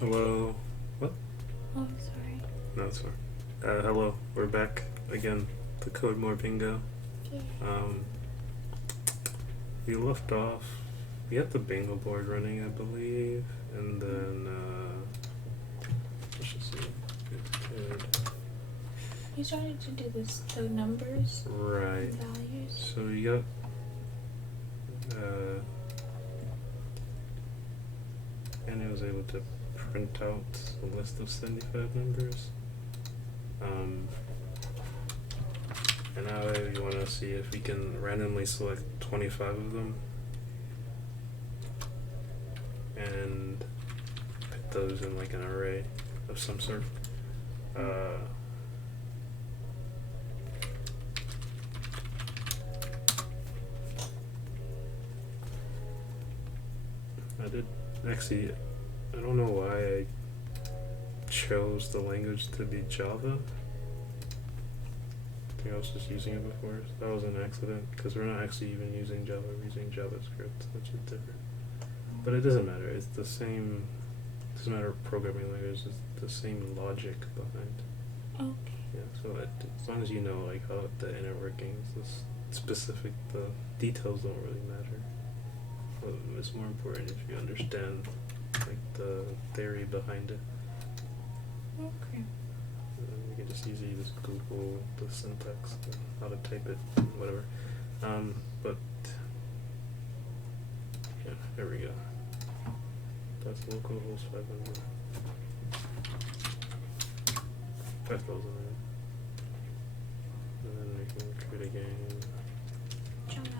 Hello. What? Oh, sorry. No, it's fine. Hello. We're back again. The Code More Bingo. Yeah. We left off. We had the bingo board running, I believe, and then let's just see. You started to do the numbers. Right. Values. So you got. And I was able to print out a list of 75 numbers. And now we want to see if we can randomly select 25 of them and put those in like an array of some sort. Actually, I don't know why I chose the language to be Java. I think I was just using it before. So that was an accident because we're not actually even using Java, we're using JavaScript, which is different. But it doesn't matter, it's the same, it doesn't matter programming language, it's the same logic behind. Okay. Yeah, so as long as you know like how the inner workings, the specific, the details don't really matter. It's more important if you understand like the theory behind it. Okay. You can just easily just Google the syntax, how to type it, whatever. But yeah, there we go. That's localhost 500. 5,000. And then we can create a game. Jump out.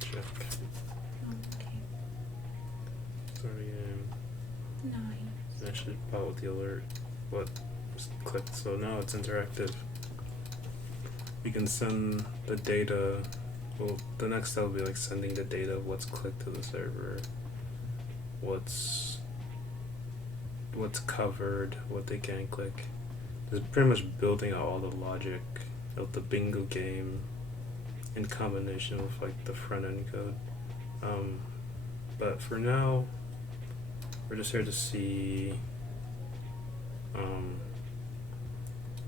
Check. Okay. Start a game. Nice. And I should pop with the alert what was clicked. So now it's interactive. We can send the data. Well, the next step will be like sending the data of what's clicked to the server, what's covered, what they can click. It's pretty much building out all the logic of the bingo game in combination with like the front end code. But for now, we're just here to see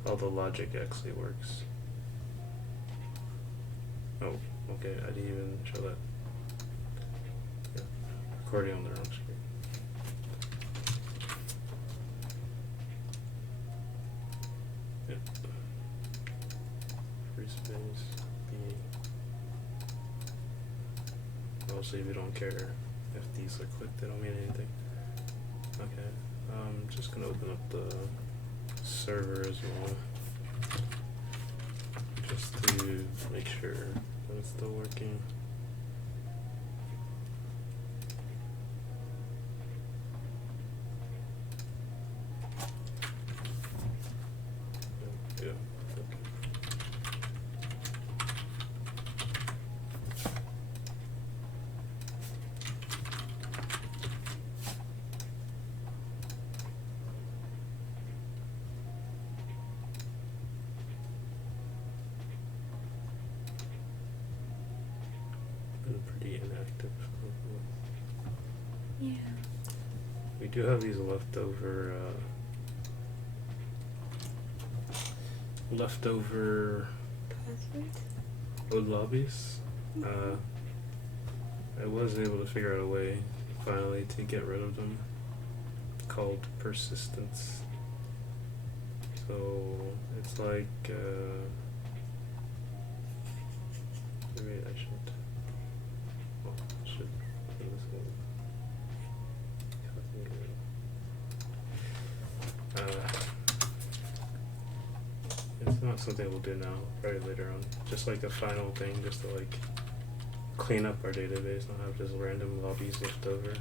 how the logic actually works. Oh, okay, I didn't even show that. Yeah, recording on the wrong screen. Yep. Free space, B. Obviously, we don't care if these are clicked, they don't mean anything. Okay, I'm just gonna open up the server as well, just to make sure that it's still working. Yeah, okay. Been pretty inactive. Yeah. We do have these leftover Password? old lobbies. I was able to figure out a way finally to get rid of them, called persistence. So it's like maybe I should. Well, I should put this one. It's not something we'll do now, probably later on. Just like a final thing, just to like clean up our database, not have just random lobbies left over.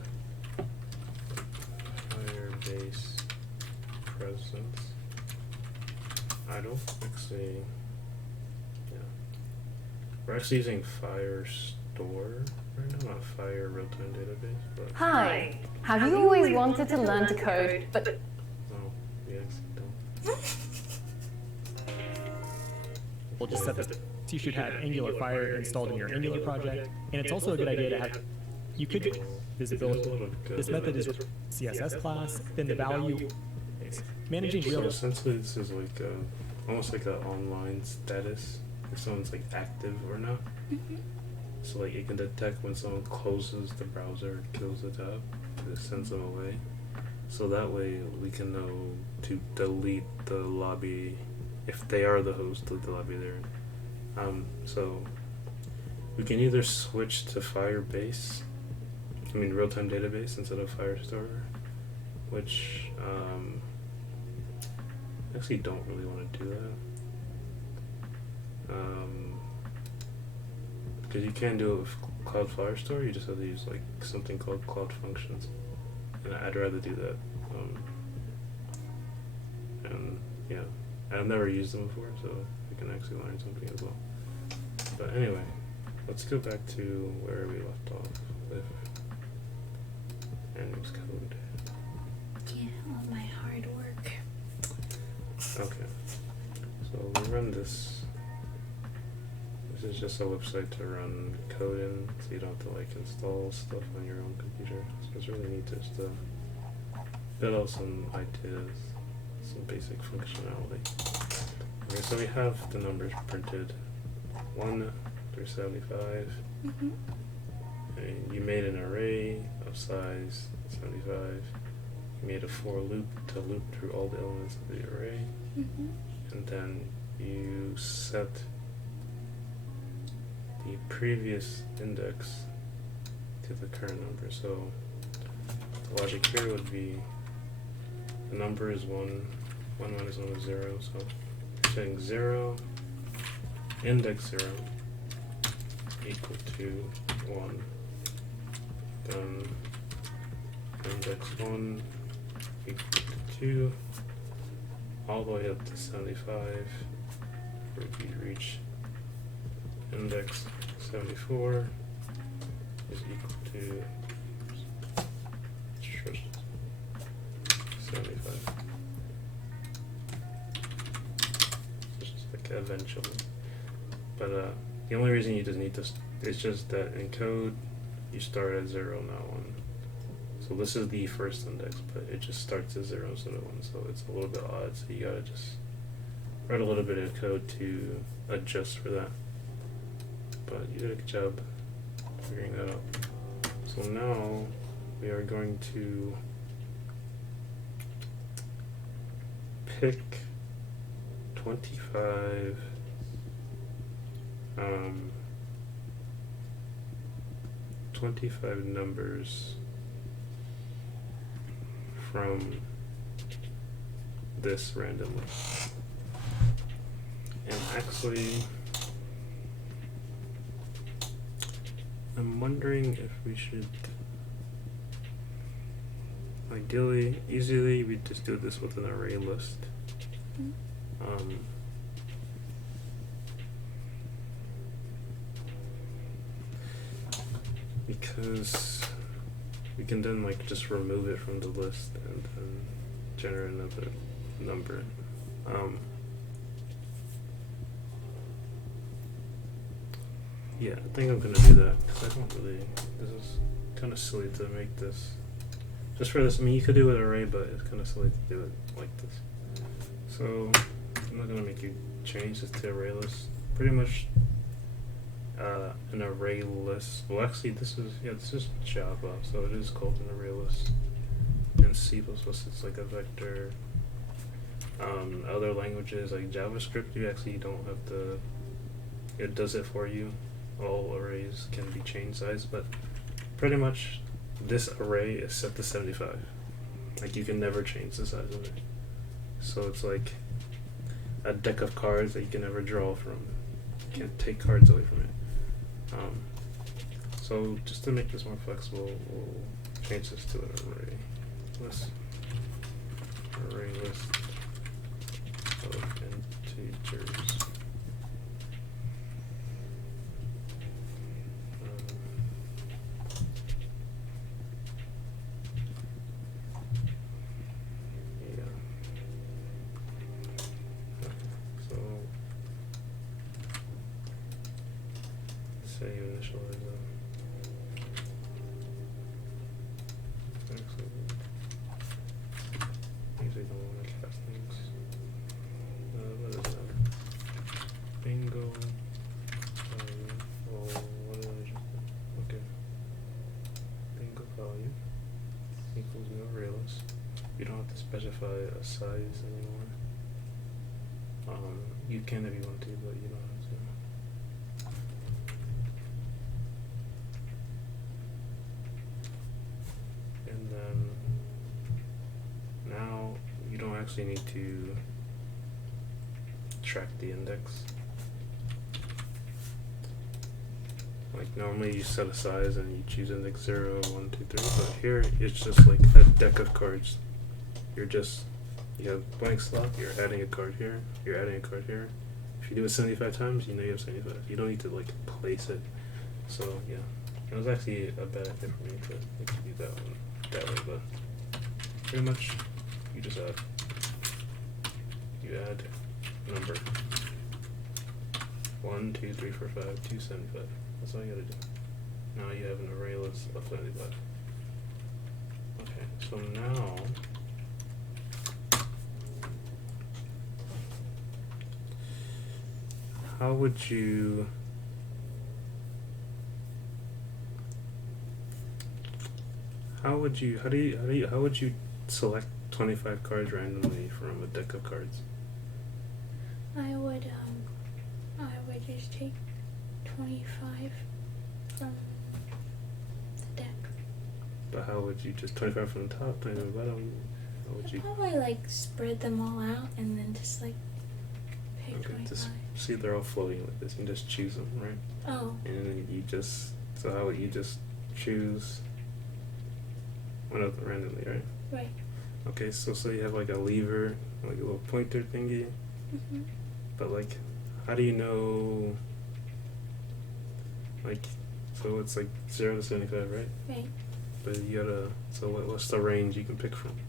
Firebase Presence. Idle. Actually, yeah. We're actually using Firestore right now, not Fire real-time database. But Hi, have you always wanted to learn to code, but no, we actually don't. We'll just set this. You should have Angular Fire installed in your Angular project, and it's also a good idea to have you could do visibility. There's a lot of good This method is CSS class, then the value is managing So real. essentially, this is like almost like an online status, if someone's like active or not. So like it can detect when someone closes the browser, kills the tab, it sends them away. So that way we can know to delete the lobby if they are the host of the lobby they're in. So we can either switch to Firebase, real-time database instead of Firestore, which I actually don't really want to do that. Because you can't do it with Cloud Firestore, you just have to use like something called Cloud Functions, and I'd rather do that. And yeah, I've never used them before, so we can actually learn something as well. But anyway, let's go back to where we left off with Andrew's code. Yeah, all my hard work. Okay, so we run this. This is just a website to run code in, so you don't have to like install stuff on your own computer. So it's really neat just to build out some ideas, some basic functionality. Okay, so we have the numbers printed 1 through 75. And you made an array of size 75. You made a for loop to loop through all the elements of the array. And then you set the previous index to the current number. So the logic here would be the number is 1, 1 minus 1 is 0, so you're setting 0, index 0 equal to 1, then index 1 equal to 2, all the way up to 75, where you reach index 74 is equal to 75. It's just like eventually. But the only reason you just need this is just that in code you start at 0, not 1. So this is the first index, but it just starts at 0 instead of 1, so it's a little bit odd, so you gotta just write a little bit of code to adjust for that. But you did a good job figuring that out. So now we are going to pick 25 25 numbers from this randomly. And actually, I'm wondering if we should, ideally, easily, we just do this with an array list. Because we can then like just remove it from the list and then generate another number. Yeah, I think I'm gonna do that because I don't really. This is kind of silly to make this just for this. I mean, you could do an array, but it's kind of silly to do it like this. So I'm not gonna make you change this to array list. Pretty much an array list. Well, actually, this is Java, so it is called an array list. In C++, it's like a vector. Other languages like JavaScript, you actually don't have to. It does it for you. All arrays can be chain size, but pretty much this array is set to 75. Like you can never change the size of it. So it's like a deck of cards that you can never draw from. You can't take cards away from it. So just to make this more flexible, we'll change this to an array list. Array list of integers. Say you initialize them. value equals new array list. You don't have to specify a size anymore. You can if you want to, but you don't have to. And then now you don't actually need to track the index. Like normally you set a size and you choose index 0, 1, 2, 3, but here it's just like a deck of cards. You have blank slot, you're adding a card here, you're adding a card here. If you do it 75 times, you know you have 75. You don't need to like place it. So yeah, it was actually a bad idea for me to do that one that way, but pretty much you just add number 1, 2, 3, 4, 5, 275. That's all you gotta do. Now you have an array list of 75. Okay, so now how would you select 25 cards randomly from a deck of cards? I would just take 25 from the deck. But how would you just 25 from the top, 25 from the bottom? How would I'd you probably like spread them all out and then just like pick 25. just see they're all floating like this and just choose them, right? Oh. And then how would you just choose one of them randomly, right? Right. Okay, so you have like a lever, like a little pointer thingy, but like, how do you know, like, so it's like 0 to 75, right? Right. But you gotta, so what's the range you can pick from?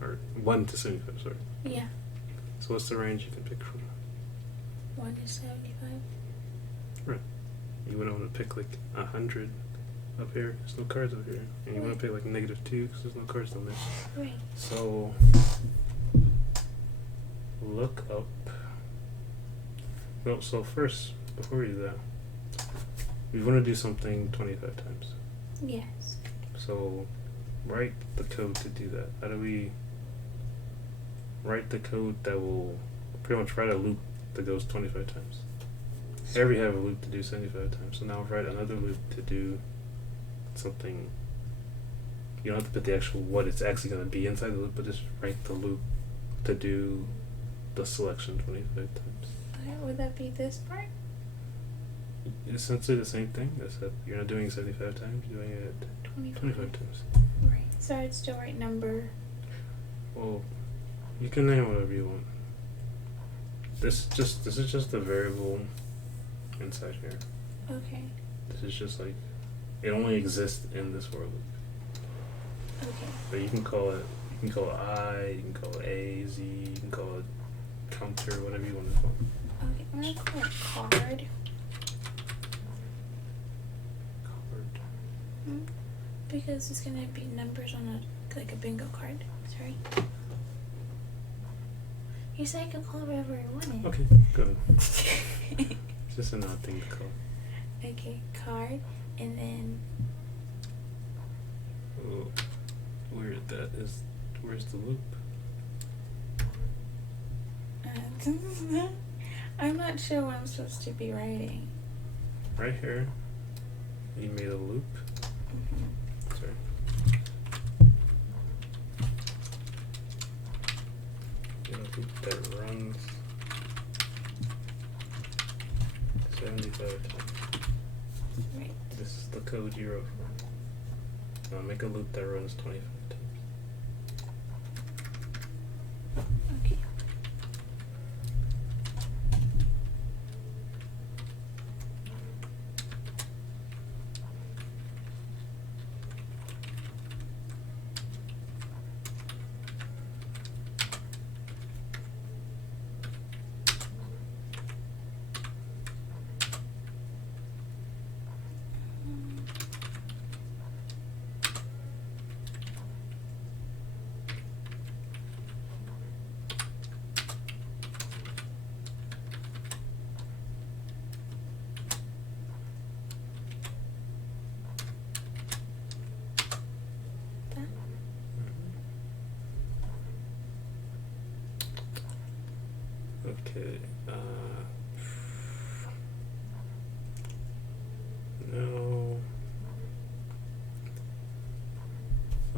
Or 1 to 75, sorry. Yeah. So what's the range you can pick from? 1 to 75. Right. You wouldn't want to pick like 100 up here, there's no cards up here. And you want to pick like -2 because there's no cards down there. Right. So look up. No, so first, before we do that, we want to do something 25 times. Yes. So write the code to do that. How do we write the code that will pretty much write a loop that goes 25 times? Here we have a loop to do 75 times. So now write another loop to do something. You don't have to put the actual what it's actually going to be inside the loop, but just write the loop to do the selection 25 times. Would that be this part? It's essentially the same thing, except you're not doing it 75 times, you're doing it 25 times. Right. So I'd still write number. Well, you can name whatever you want. This is just a variable inside here. Okay. This is just like, it only exists in this world. Okay. But you can call it I, you can call it A, Z, you can call it counter, whatever you want to call it. Okay, I'm gonna call it card. Because it's gonna be numbers on a bingo card. Sorry. You said I could call it whatever I wanted. Okay, go ahead. It's just an odd thing to call. Okay, card, and then. Oh, where's the loop? I'm not sure what I'm supposed to be writing. Right here, you made a loop. Sorry. You know, loop that runs 75 times. Right. This is the code you wrote for. Now make a loop that runs 25 times. Okay. Okay. No.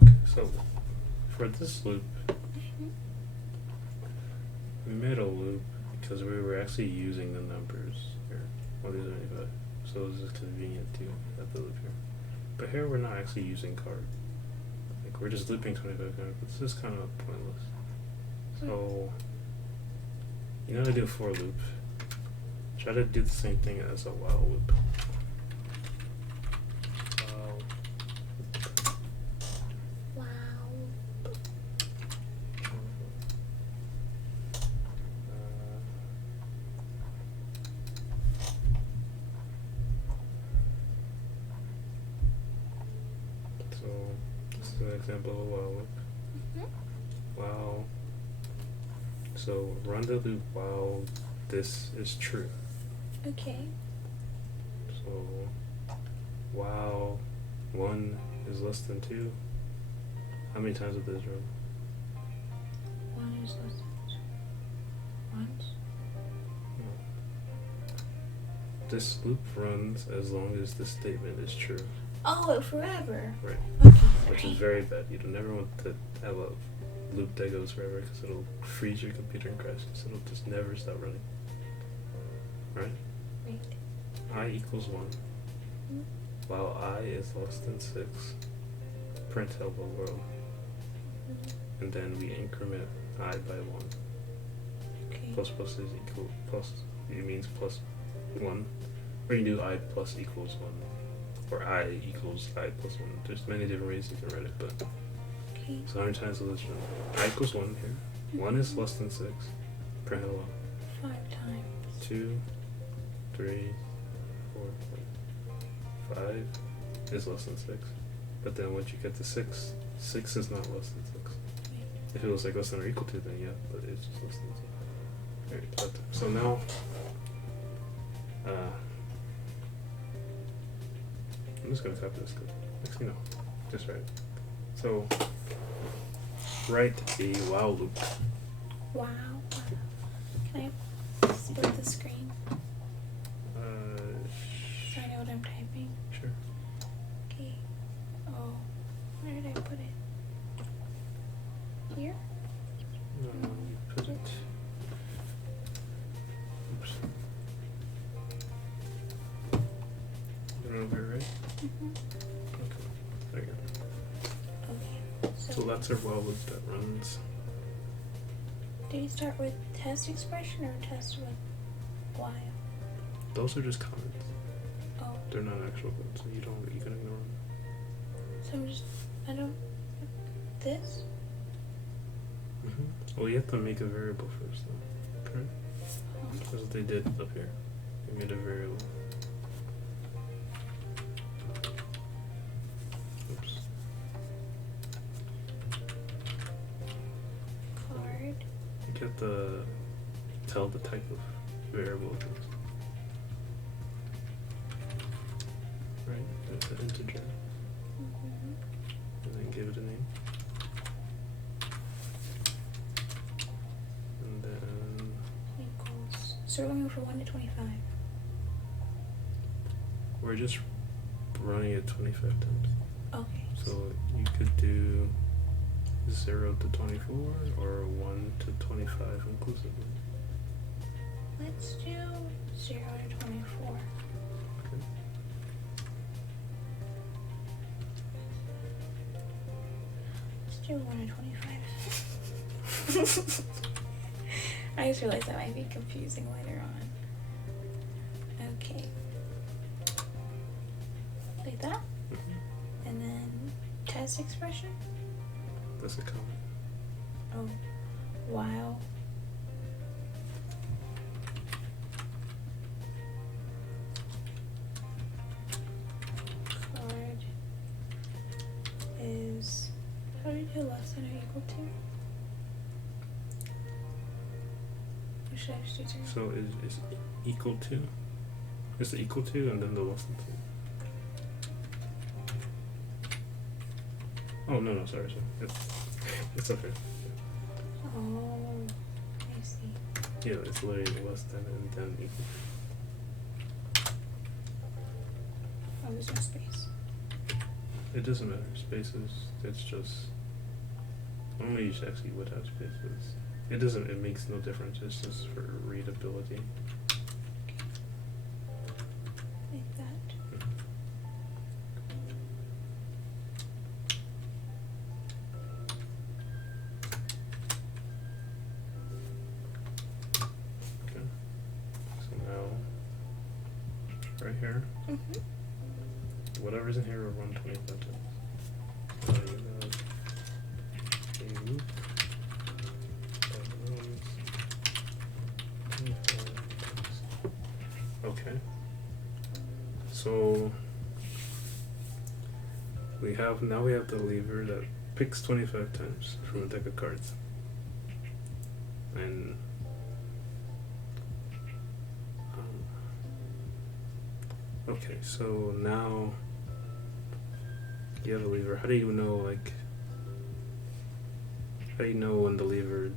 Okay, so for this loop, we made a loop because we were actually using the numbers here. 125. So it's just convenient to have the loop here. But here we're not actually using card. Like we're just looping 25 cards, but this is kind of pointless. So you know how to do a for loop. Try to do the same thing as a while loop. Example of a while loop. While, so run the loop while this is true. Okay. So while 1 is less than 2, how many times did this run? 1 is less than 2. Once? No. This loop runs as long as this statement is true. Oh, forever. Right. Okay. Which is very bad. You don't never want to have a loop that goes forever because it'll freeze your computer and crash. So it'll just never stop running. Right? Right. I equals 1. While I is less than 6, print hello world. And then we increment I by 1. Okay. Plus is equal, plus, it means plus 1. Or you do I plus equals 1. Or I equals I plus 1. There's many different ways you can write it, but Okay. so how many times will this run? I equals 1 here. 1 is less than 6. Print hello. 5 times. 2, 3, 4, 5 is less than 6. But then once you get to 6, 6 is not less than 6. Right. If it was like less than or equal to, then yeah, but it's just less than 6. Alright, but so now, I'm just gonna copy this code. Next thing you know, just write it. So, write a while loop. Wow. Can I split the screen so I know what I'm typing? Sure. Okay. Oh, where did I put it? Here? You put it. Oops. Put it over here, right? Okay. There you go. Okay. So that's our while loop that runs. Did you start with test expression or test with while? Those are just comments. Oh, They're not actual codes, so you can ignore them. so I don't, this? Well, you have to make a variable first, though. Okay? That's what they did up here. They made a variable. Oops. Card. You have to tell the type of variable it is. Right? It's an integer. And then give it a name. And then Equals. So we're going from 1 to 25. we're just running it 25 times. Okay. So you could do 0 to 24 or 1 to 25 inclusively. Let's do 0 to 24. Okay. Let's do 1 to 25. I just realized that might be confusing later on. Okay. Like that? And then test expression? That's a comment. Oh, while. Card is, how do you do less than or equal to? Or should I just do 0? So is equal to? Is the equal to and then the less than 2? Oh no, sorry. It's okay. Oh, I see. Yeah, it's literally less than and then equal. Oh, there's no space. It doesn't matter. Spaces, it's just only actually would have spaces. It doesn't. It makes no difference. It's just for readability. Like that. Okay. So now, right here, whatever's in here will run 25 times. So you have a loop that runs 25 times. Okay. So we have the lever that picks 25 times from a deck of cards. And okay, so now you have a lever. How do you know, like, how do you know when the lever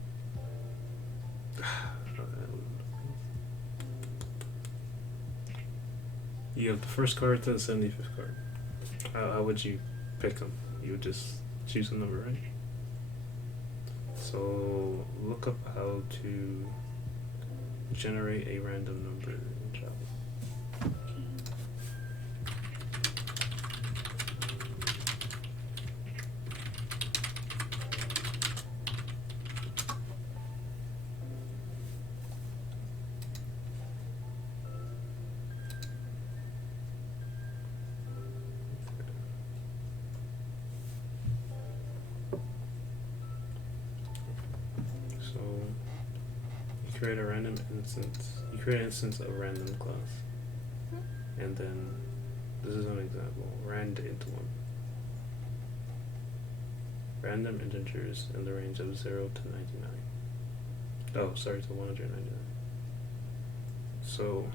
you have the first card to the 75th card. How would you pick them? You would just choose a number, right? So look up how to generate a random number in Java. So you create a random instance. You create an instance of random class, and then this is an example. Rand int one. Random integers in the range of 0 to 99. Oh, sorry, to 199. So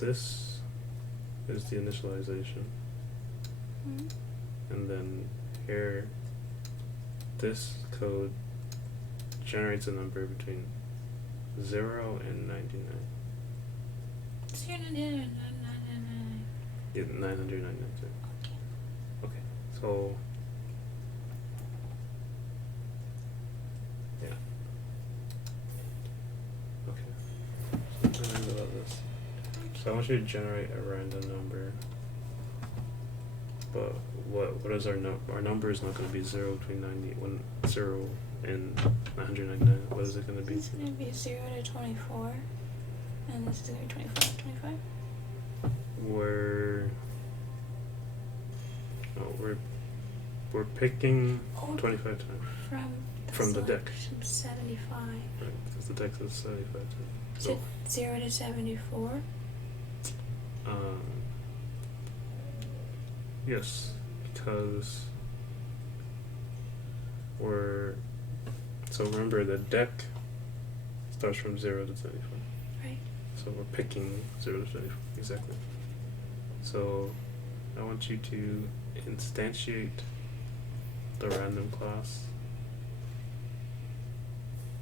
this is the initialization. And then here, this code generates a number between 0 and 99. Yeah, 999. Okay, so yeah. Okay. So remember about this. So I want you to generate a random number. But what is our number? Our number is not going to be 0 between 0 and 999. What is it going to be? It's going to be 0 to 24, and this is going to be 24 to 25. We're picking 25 times from the deck. 75. Right, because the deck is 75 times. So 0 to 74. Yes, because so remember the deck starts from 0 to 75. Right. So we're picking 0 to 75, exactly. So I want you to instantiate the random class,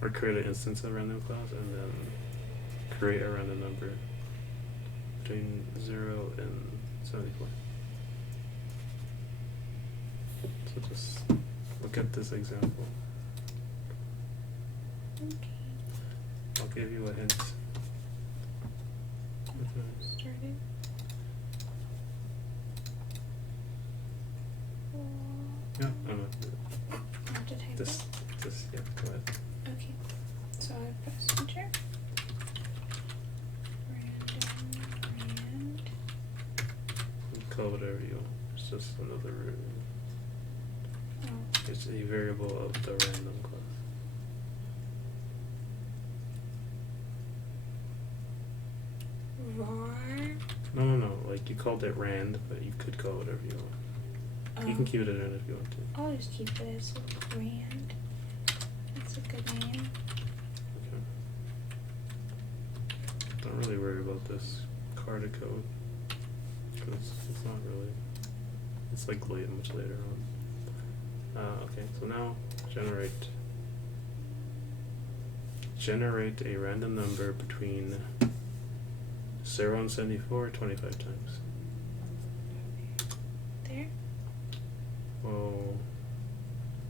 or create an instance of random class, and then create a random number between 0 and 74. So just look at this example. Okay. I'll give you a hint. Started. Yeah, I'm not. I have to type This, yeah, go ahead. it. Okay. So I press enter. Rand. You can call it whatever you want. It's just another. Oh. It's a variable of the random class. Var. No. Like you called it rand, but you could call it whatever you want. You can keep it at rand if you want to. I'll just keep it as Rand. That's a good name. Okay. Don't really worry about this card of code, because it's not really. It's like much later on. Okay, so now generate a random number between 0 and 74 25 times. There? Well,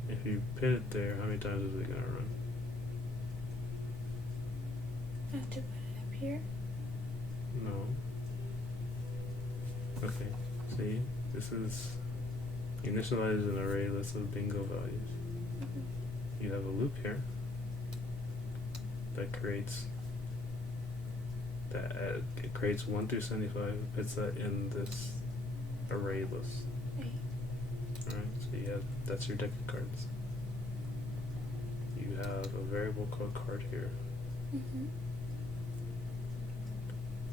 if you put it there, how many times is it gonna run? I have to put it up here. No. Okay, see? This is initialize an array list of bingo values. Mm-hmm. You have a loop here that creates it creates 1 through 75, puts that in this array list. Right. Alright, so you have that's your deck of cards. You have a variable called card here, Mm-hmm.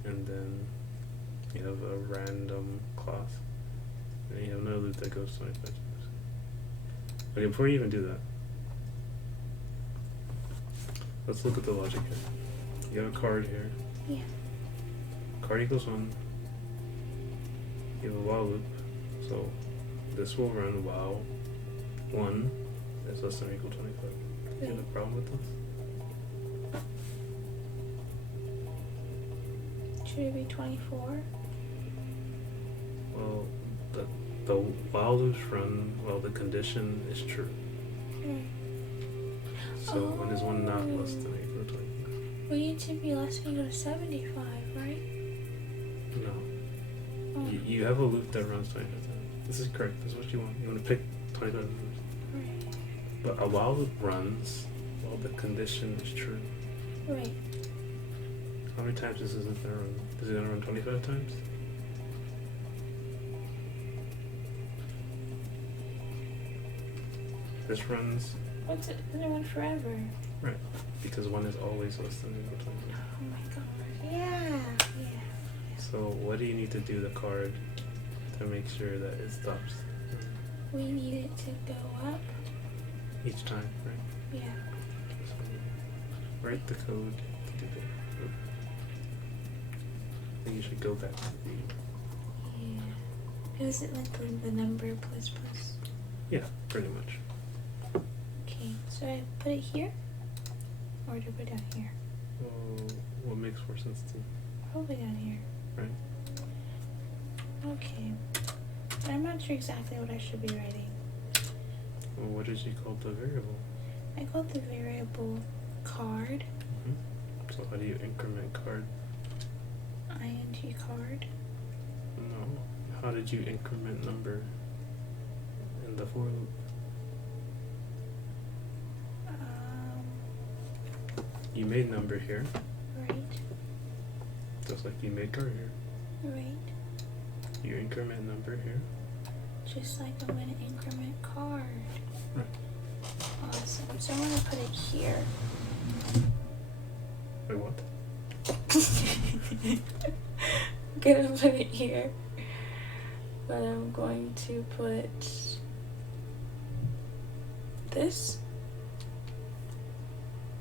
and then you have a random class, and you have another loop that goes 25 times. Okay, before you even do that, let's look at the logic here. You have a card here. Yeah. Card equals 1. You have a while loop, so this will run while 1 is less than or equal to 25. Do you have a problem with this? Should it be 24? Well, the while loops run while the condition is true. Right. So when is 1 not less than or equal to 25? We need to be less than or equal to 75, right? No. Oh. You have a loop that runs 25 times. This is correct. This is what you want. You want to pick 25 numbers. Right. But a while loop runs while the condition is true. Right. How many times is this going to run? Is it going to run 25 times? This runs... What's it gonna run forever? Right. Because 1 is always less than or equal to 25. Oh my god. Yeah. So what do you need to do the card to make sure that it stops We need it to go up. each time, right? Yeah. So write the code to do that. I think you should go back to the... Yeah. Is it like the number plus plus? Yeah, pretty much. Okay, so I put it here? Or do I put it down here? Well, what makes more sense to you, Probably down here. right? Okay. But I'm not sure exactly what I should be writing. Well, what did you call the variable? I called the variable card. Mm-hmm. So how do you increment card? int card. No. How did you increment number in the for loop? You made number here, Right. just like you made card here. Right. You increment number here. Just like I'm gonna increment card. Right. Awesome. So I'm gonna put it here. Wait, what? I'm gonna put it here. But I'm going to put this.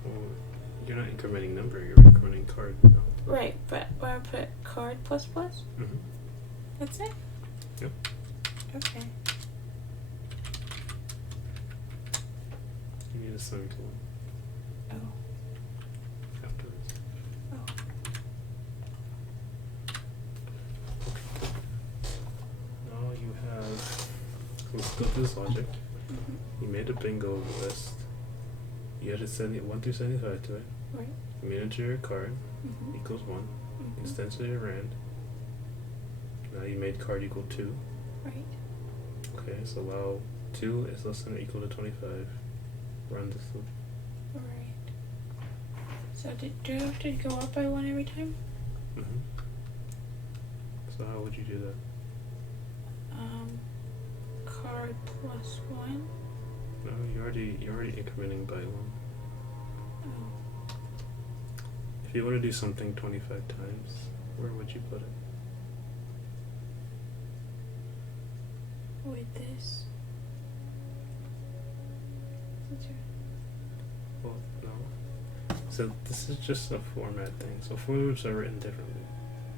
Well, you're not incrementing number, you're incrementing card. No. Right, but where I put card plus plus? Mm-hmm. That's it? Yep. Okay. You need a semicolon Oh. afterwards. Oh. Okay. Now you have... Let's go through this logic. Mm-hmm. You made a bingo list. You had to send it 1 through 75 to it. Right. You made it to your card Mm-hmm. equals 1. Mm-hmm. Instantiated a rand. Now you made card equal 2. Right. Okay, so while 2 is less than or equal to 25, run this loop. Right. So do I have to go up by 1 every time? Mm-hmm. So how would you do that? Card plus 1. No, you're already incrementing by 1. Oh. If you want to do something 25 times, where would you put it? With this. Well, no. So this is just a format thing. So for loops are written differently.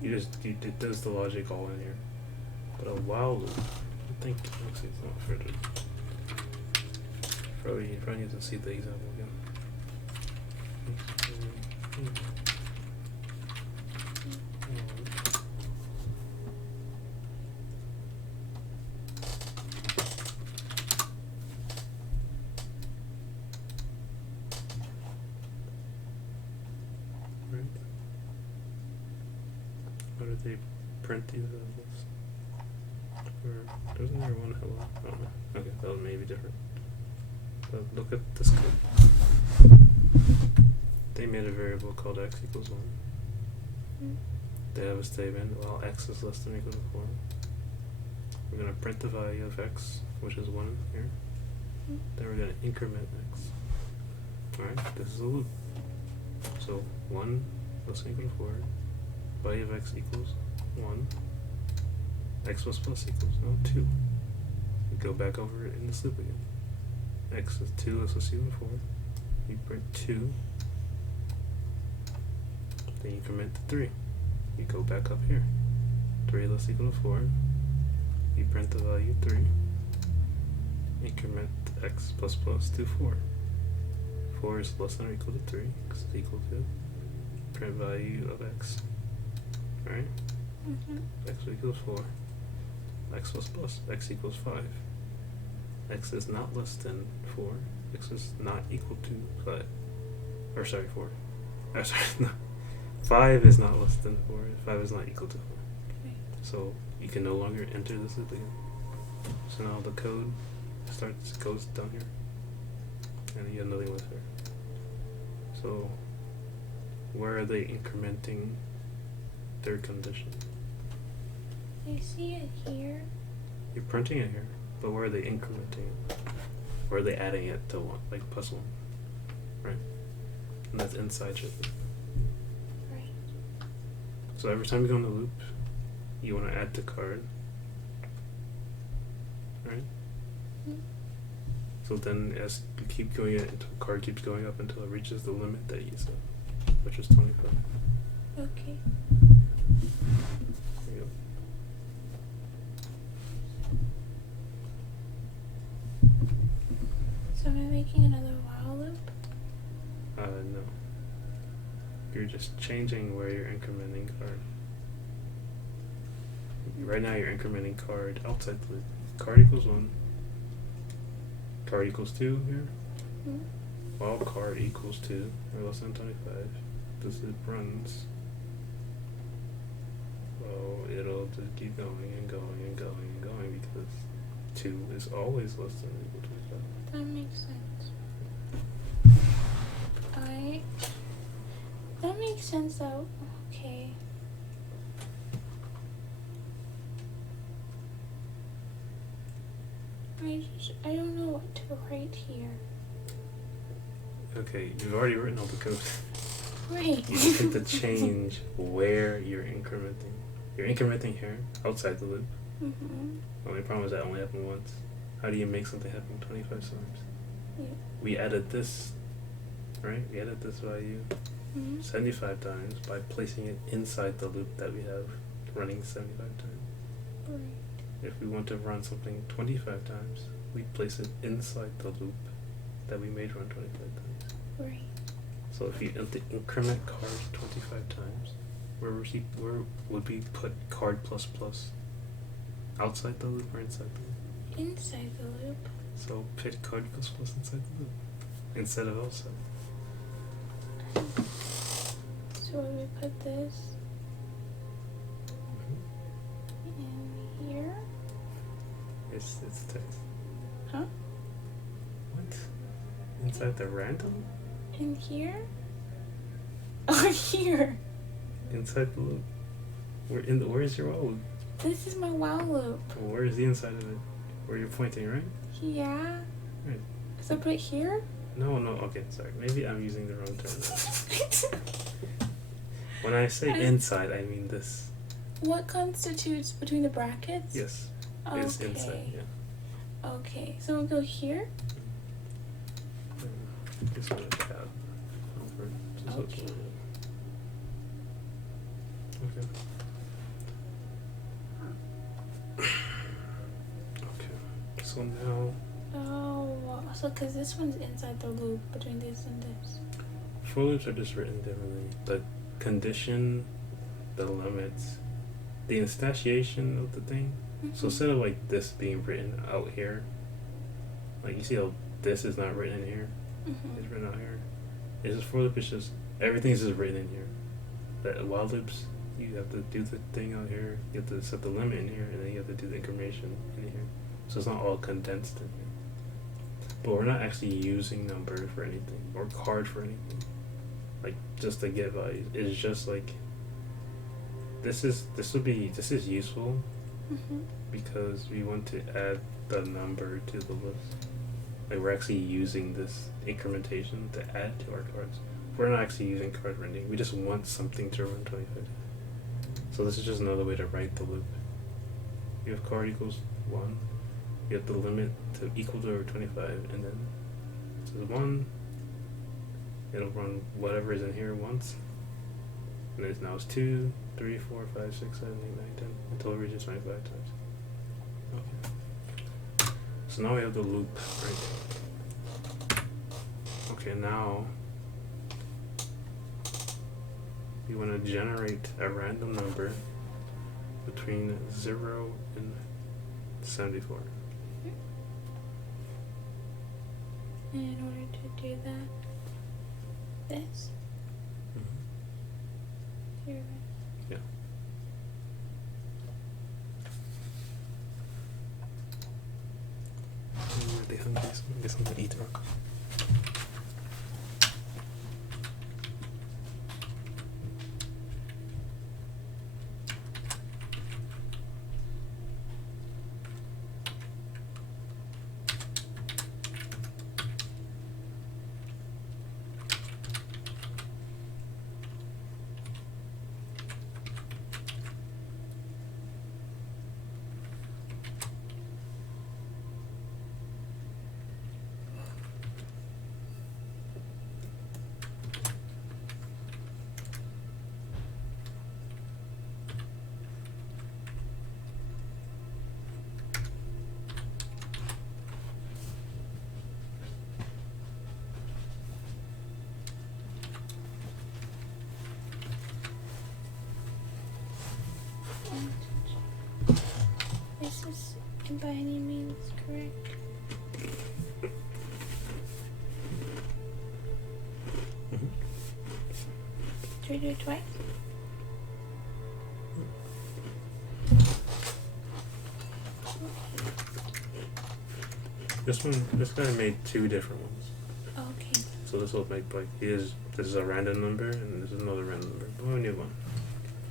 It does the logic all in here. But a while loop, I think actually it's not further. You probably need to see the example again. Right. How did they print these variables? Or doesn't there one hello? Oh no. Okay, that may be different. But look at this code. They made a variable called x equals 1. They have a statement while x is less than or equal to 4. We're going to print the value of x, which is 1 here. Then we're going to increment x. Alright, this is a loop. So 1 less than or equal to 4. Value of x equals 1. X plus plus equals now 2. We go back over it in this loop again. X is 2 less than or equal to 4. You print 2. Then you increment to 3. You go back up here. 3 less than or equal to 4. You print the value 3. Increment x plus plus to 4. 4 is less than or equal to 3 because it's equal to print value of x. Alright? X equals 4. X plus plus. X equals 5. X is not less than 4. X is not equal to 5. Or sorry, 4. Or sorry, no. 5 is not less than 4. 5 is not equal to 4. Okay. So you can no longer enter this loop again. So now the code goes down here. And you have nothing left there. So where are they incrementing their condition? I see it here. You're printing it here, but where are they incrementing it? Where are they adding it to 1, like plus 1, right? And that's inside shift. Right. So every time you go in the loop, you want to add to card, right? So then as you keep going it until card keeps going up until it reaches the limit that you set, which is 25. Okay. There you go. So am I making another while loop? No. You're just changing where you're incrementing card. Right now you're incrementing card outside the loop. Card equals 1. Card equals 2 here. While card equals 2 or less than 25, this loop runs. Well, it'll just keep going and going and going and going because 2 is always less than or equal to 25. That makes sense. That makes sense though. Okay. I don't know what to write here. Okay, you've already written all the code. Right. You just have to change where you're incrementing. You're incrementing here, outside the loop. The only problem is that only happened once. How do you make something happen 25 times? Yeah. We added this, right? We added this value 75 times by placing it inside the loop that we have running 75 times. Right. If we want to run something 25 times, we place it inside the loop that we made run 25 times. Right. So if you increment card 25 times, where would we put card plus plus? Outside the loop or inside the loop? Inside the loop. So put card plus plus inside the loop instead of outside. So when we put this in here. It's text. Huh? What? Inside the random? In here? Or here? Inside the loop. Where's your while loop? This is my while loop. Well, where is the inside of it? Where you're pointing, right? Yeah. Right. So put it here? No, okay, sorry. Maybe I'm using the wrong term. When I say inside, I mean this. What constitutes between the brackets? Yes. Okay. Is inside, yeah. Okay, so we'll go here. This one is tab. Okay. Okay. Okay. So now Oh, so because this one's inside the loop between this and this. For loops are just written differently. The condition, the limits, the instantiation of the thing. So instead of like this being written out here, like you see how this is not written in here, it's written out here. It's just for loop. It's just everything's just written in here. But while loops, you have to do the thing out here. You have to set the limit in here, and then you have to do the incrementation in here. So it's not all condensed in here. But we're not actually using numbers for anything or card for anything. Like just to get values. It's just like this is useful because we want to add the number to the list. Like we're actually using this incrementation to add to our cards. We're not actually using card rendering. We just want something to run 25. So this is just another way to write the loop. You have card equals 1. You have the limit to equal to 25, and then it says 1. It'll run whatever is in here once. And then now it's 2, 3, 4, 5, 6, 7, 8, 9, 10 until it reaches 25 times. Okay. So now we have the loop, right? Okay, now you want to generate a random number between 0 and 74. And in order to do that, this? Here. Yeah. I'm really hungry, so I guess I'm gonna eat rock. This is by any means correct. Should we do it twice? This guy made 2 different ones. Okay. So this will make like this is a random number and this is another random number. Oh, a new one.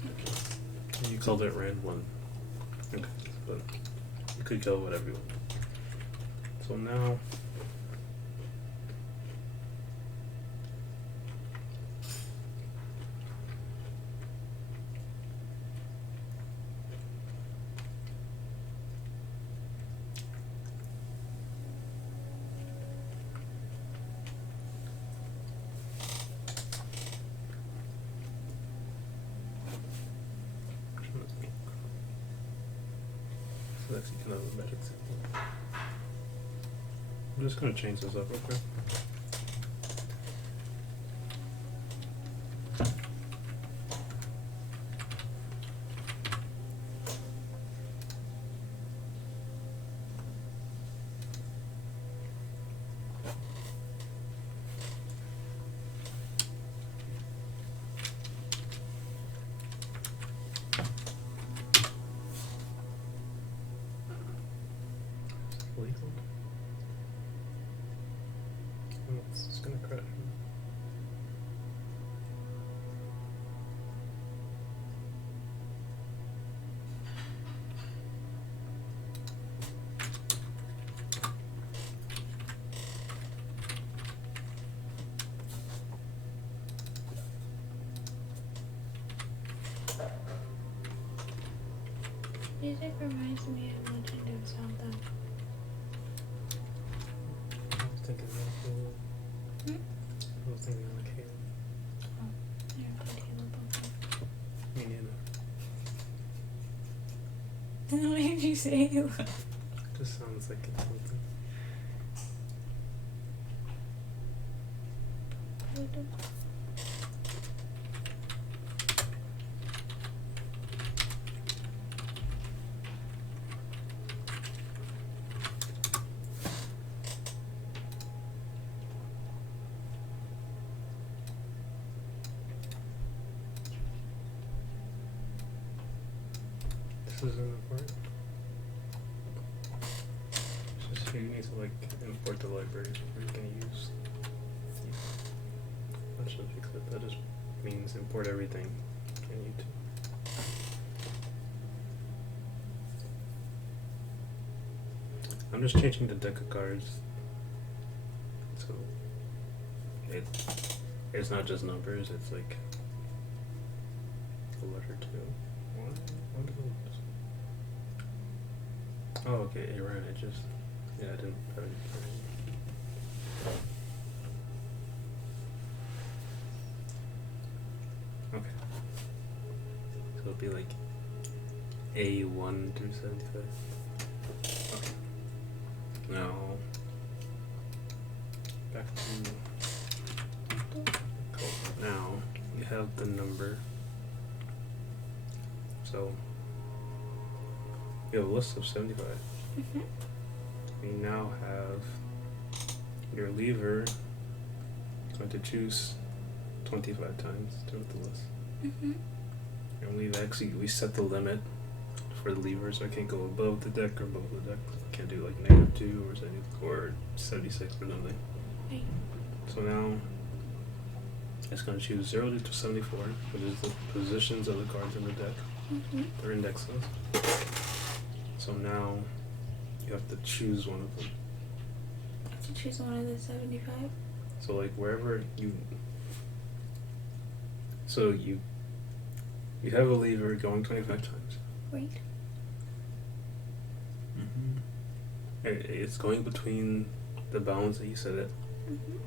Okay. You called it rand 1. Okay, but you could go whatever you want. So now let's actually kind of a better example. I'm just going to change this up real quick. Legal? Oh, it's just going to crash. Music reminds me of Legend of Zelda. I was thinking like I was thinking like Halo. Oh, I never played Halo before. Me neither. Why did you say Halo? Just sounds like it's something. isn't important. It's just you need to like import the libraries we're gonna use. That should fix it. That just means import everything in YouTube. I'm just changing the deck of cards, so it's not just numbers. It's like a letter too. What did it was? Oh, okay. It ran. It just I didn't. Okay. So it'll be like A1 through 75. Okay. Now, back to code. Now, you have the number. So, you have a list of 75. Mm-hmm. We now have your lever going to choose 25 times throughout the list. Mm-hmm. And we set the limit for the lever, so I can't go above the deck or below the deck. I can't do like -2 or 76 or something. Right. So now it's going to choose 0 to 74, which is the positions of the cards in the deck. Mm-hmm. Their indexes. So now you have to choose one of them. I have to choose one of the 75. So like wherever you you have a lever going 25 times. Right. Mm-hmm. It's going between the bounds that you set it, Mm-hmm.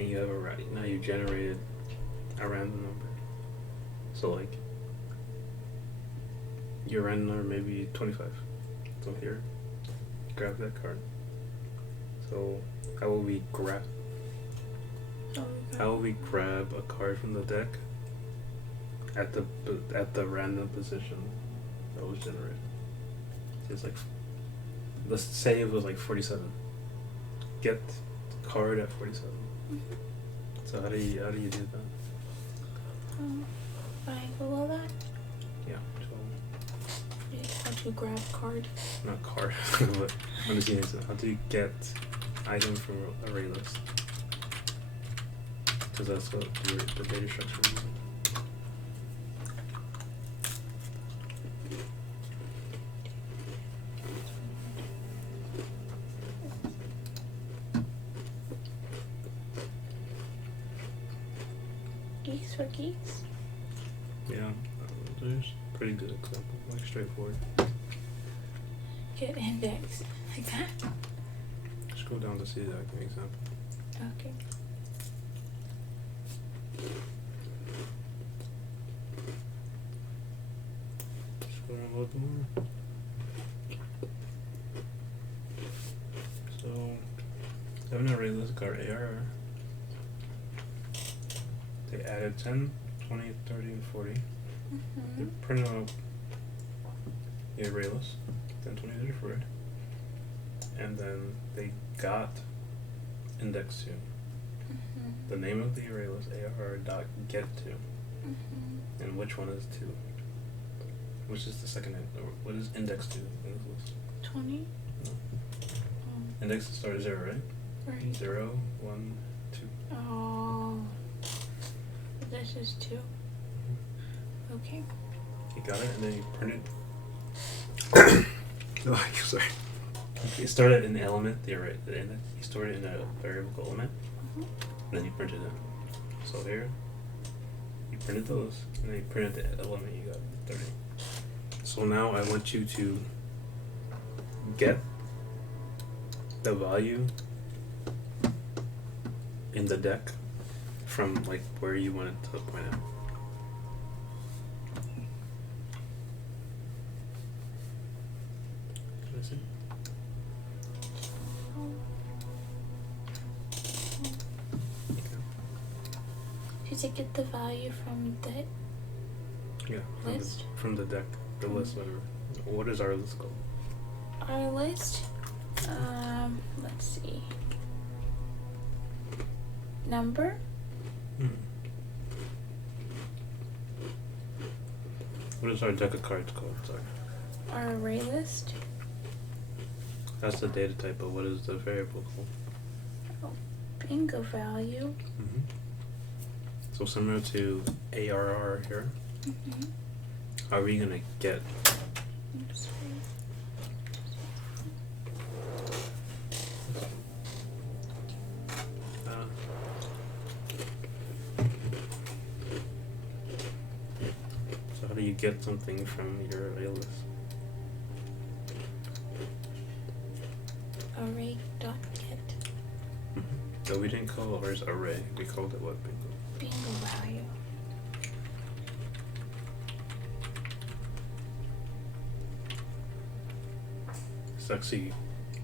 and you have now you generated a random number. So like your random number may be 25. So here, grab that card. So how will we grab a card from the deck at the random position that was generated? It's like, let's say it was like 47. Get the card at 47. Mm-hmm. So how do you do that? Right below that. Yeah. So How to grab card. not card, but I'm just saying, how do you get item from array list? Because that's what the data structure is. Geeks for geeks. Yeah, there's a pretty good example, like straightforward. Get index like that. Scroll down to see that example. Okay. Scroll down a little bit more. So, I have an array list card ARR. They added 10, 20, 30, and 40. They Mm-hmm. printed out the array list, 10, 20, 30, 40. And then they got index 2. Mm-hmm. The name of the array list, ARR.get2. Mm-hmm. And which one is 2? Which is the second name? Or what is index 2 in this list? 20. No. Index start at 0, right? Right. 0, 1, 2. Oh. This is 2. Okay. You got it, and then you print it. Oh, sorry. You start it in the element, the array, the index. You store it in a variable element, Mm-hmm. and then you print it in. So here, you printed those, and then you printed the element you got, 30. So now I want you to get the value in the deck from like where you want it to point out. Can I see? Did you get the value from the Yeah, list? From the deck, the list, whatever. What is our list called? Our list? Let's see. Number? What is our deck of cards called? Sorry. Our array list. That's the data type, but what is the variable called? Oh, bingo value. Mm-hmm. So similar to ARR here, Mm-hmm. how are we going to get Oops. so how do you get something from your array list? Array dot get So we didn't call ours array, we called it what, bingo? bingo value. This actually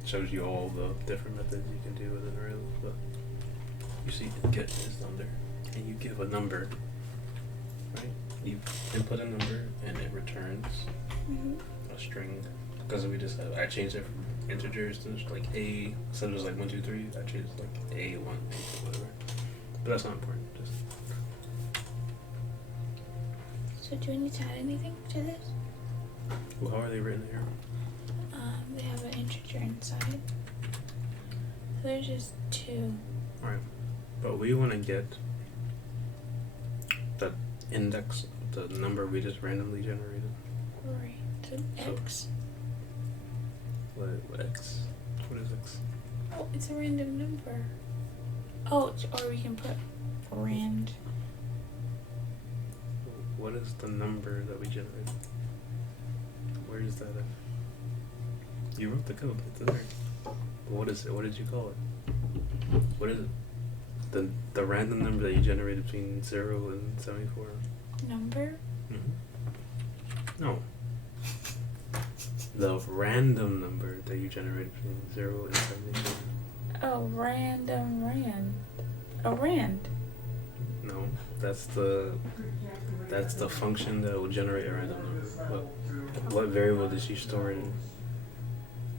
shows you all the different methods you can do with an array list, but you see get is under, and you give a number, right? You input a number and it returns Mm-hmm. a string, because we just have, I changed it from integers to just like A, instead it was like 1, 2, 3, I changed like A1, A2, whatever. But that's not important, just So do we need to add anything to this? well, how are they written here? They have an integer inside. So there's just 2. Alright, but we want to get the index, the number we just randomly generated. Right. So x. What X? What is X? Oh, it's a random number. Oh, or we can put rand. What is the number that we generated? Where is that at? You wrote the code, it's in there. What is it? What did you call it? What is it? The random number that you generated between 0 and 74? Number? Mm-hmm. No. The random number that you generated between 0 and 74. Oh, random rand. A rand. No, that's the function that will generate a random number. What variable did you store in?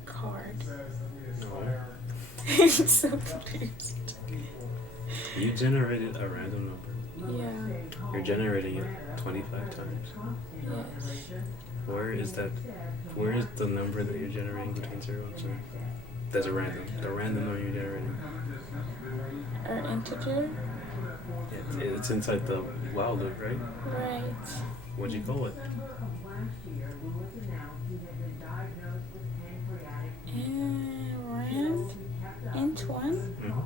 Card. No. I'm so confused. You generated a random number. Yeah. You're generating it 25 times. Yes. Where is that? Where is the number that you're generating between 0 and 0? That's a random. The random number you're generating. Or integer? It's inside the while loop, right? Right. What'd you call it? Rand? Int 1? Mm-hmm.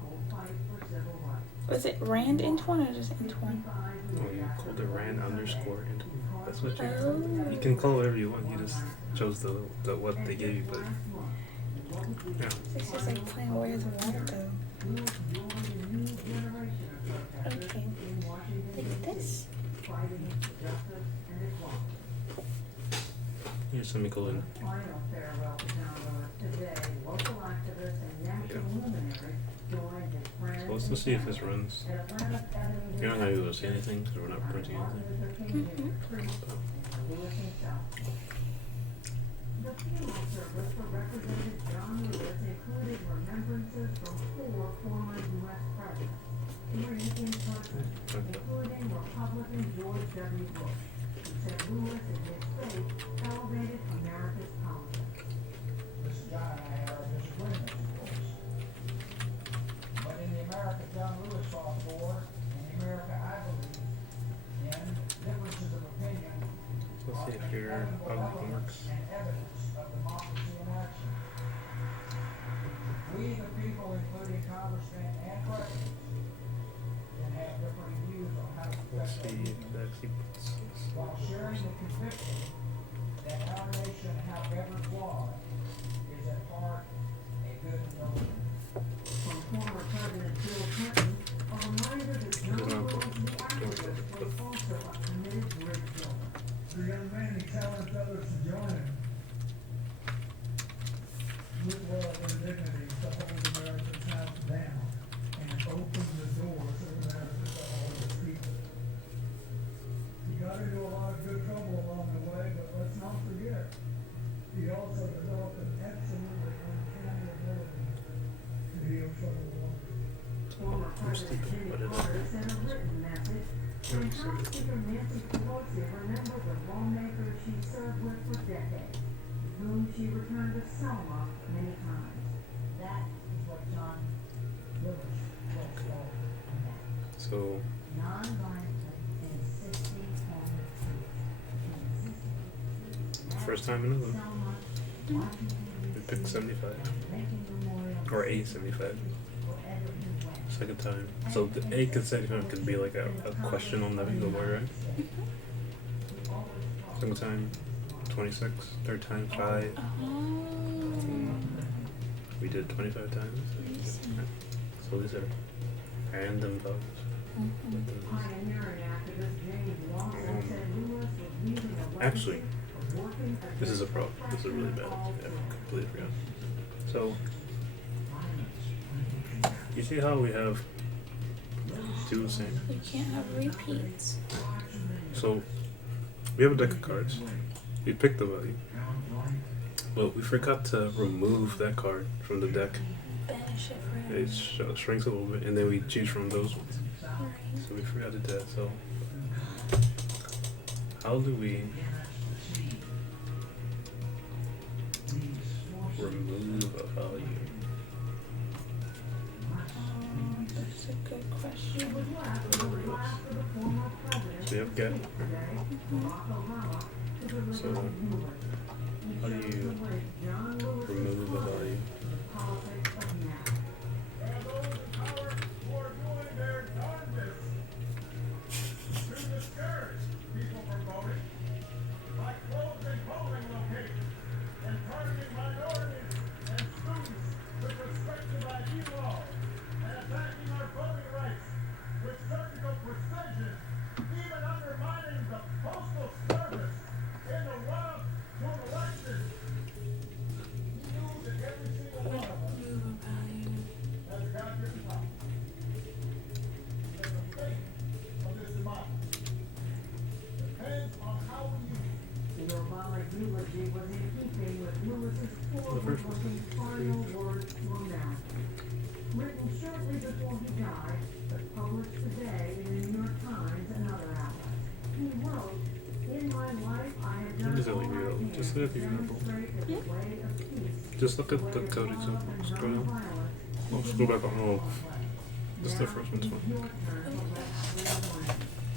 Was it rand int 1 or just int 1? Oh, you called it rand underscore int. That's what you. Oh. You can call it whatever you want. You just chose the what they gave you, but yeah. This is like playing Where the Water Go. Okay. Like this. Here's semicolon. Yeah. So let's just see if this runs. You're not gonna be able to see anything because we're not printing anything. Mm-hmm. The funeral service for Representative John Lewis included remembrances from 4 former U.S. presidents, 3 in person, including Republican George W. Bush, who said Lewis and his faith elevated America's politics. Mrs. John and I have our disagreements, of course. But in the America John Lewis fought for, and the America I believe in, differences of opinion So let's see if your algorithm works. and evidence of democracy in action. We, the people, including congressmen and presidents, can have different views on how to Let's protect see if it actually puts this. while sharing the conviction that our nation, however flawed, is at heart a good and noble. From former President Bill Clinton, a reminder that John Lewis and the activists were also a committed bridge builder. The young man, he challenged others to join him. With love and dignity to hold America's house down and open the doors of America to all the people. He got into a lot of good trouble along the way, but let's not forget, he also developed an excellently uncanny ability to heal troubled waters. Former President Jimmy Carter sent a written message And House Speaker Nancy Pelosi remembered the lawmakers she served with for decades, whom she returned to Selma many times. That is what John Lewis was all about. So Non-violently insisting on the truth. first time in the loop, Selma, Washington, we picked 75 Lincoln Memorial or a 75. wherever you went. Second time. So the a consecutive could be like a question on that bingo board, right? Second time, 26. Third time, 5. We did 25 times. So these are random values. Pioneering activist James Lawson said Lewis was leaving a Actually, legacy of working this is a against problem. This is really bad. oppression I of all completely forgot. So, you see how we have two the same? We can't have repeats. So, we have a deck of cards. We picked the value. But we forgot to remove that card from the deck. Banish it forever. It shrinks a little bit, and then we choose from those ones. Right. So we forgot to do that. So, how do we remove a value? That's a good question. So we have get. So, how do you remove a value? And those in power who are doing their darndest to discourage people from voting by closing polling locations and targeting minorities and students with respect to ID laws and attacking our voting rights with surgical precision, even undermining the postal service in the run-up to an election. You that every single one of us Remove a value. has got your power. And the fate of this democracy depends on how we use it. The Obama eulogy was in keeping with Lewis's The first one. forward-looking final words to America. Written shortly before he died, but published today in the New York Times and other outlets. He wrote, "In my life, I have done Just all leave it I out. can Just to let it be example. demonstrate that the way of peace, Just look the at the way of code love example. and Scroll down. nonviolence Oh, is scroll back the up. Oh, just the first one's Now, fine. it's your turn to let everyone.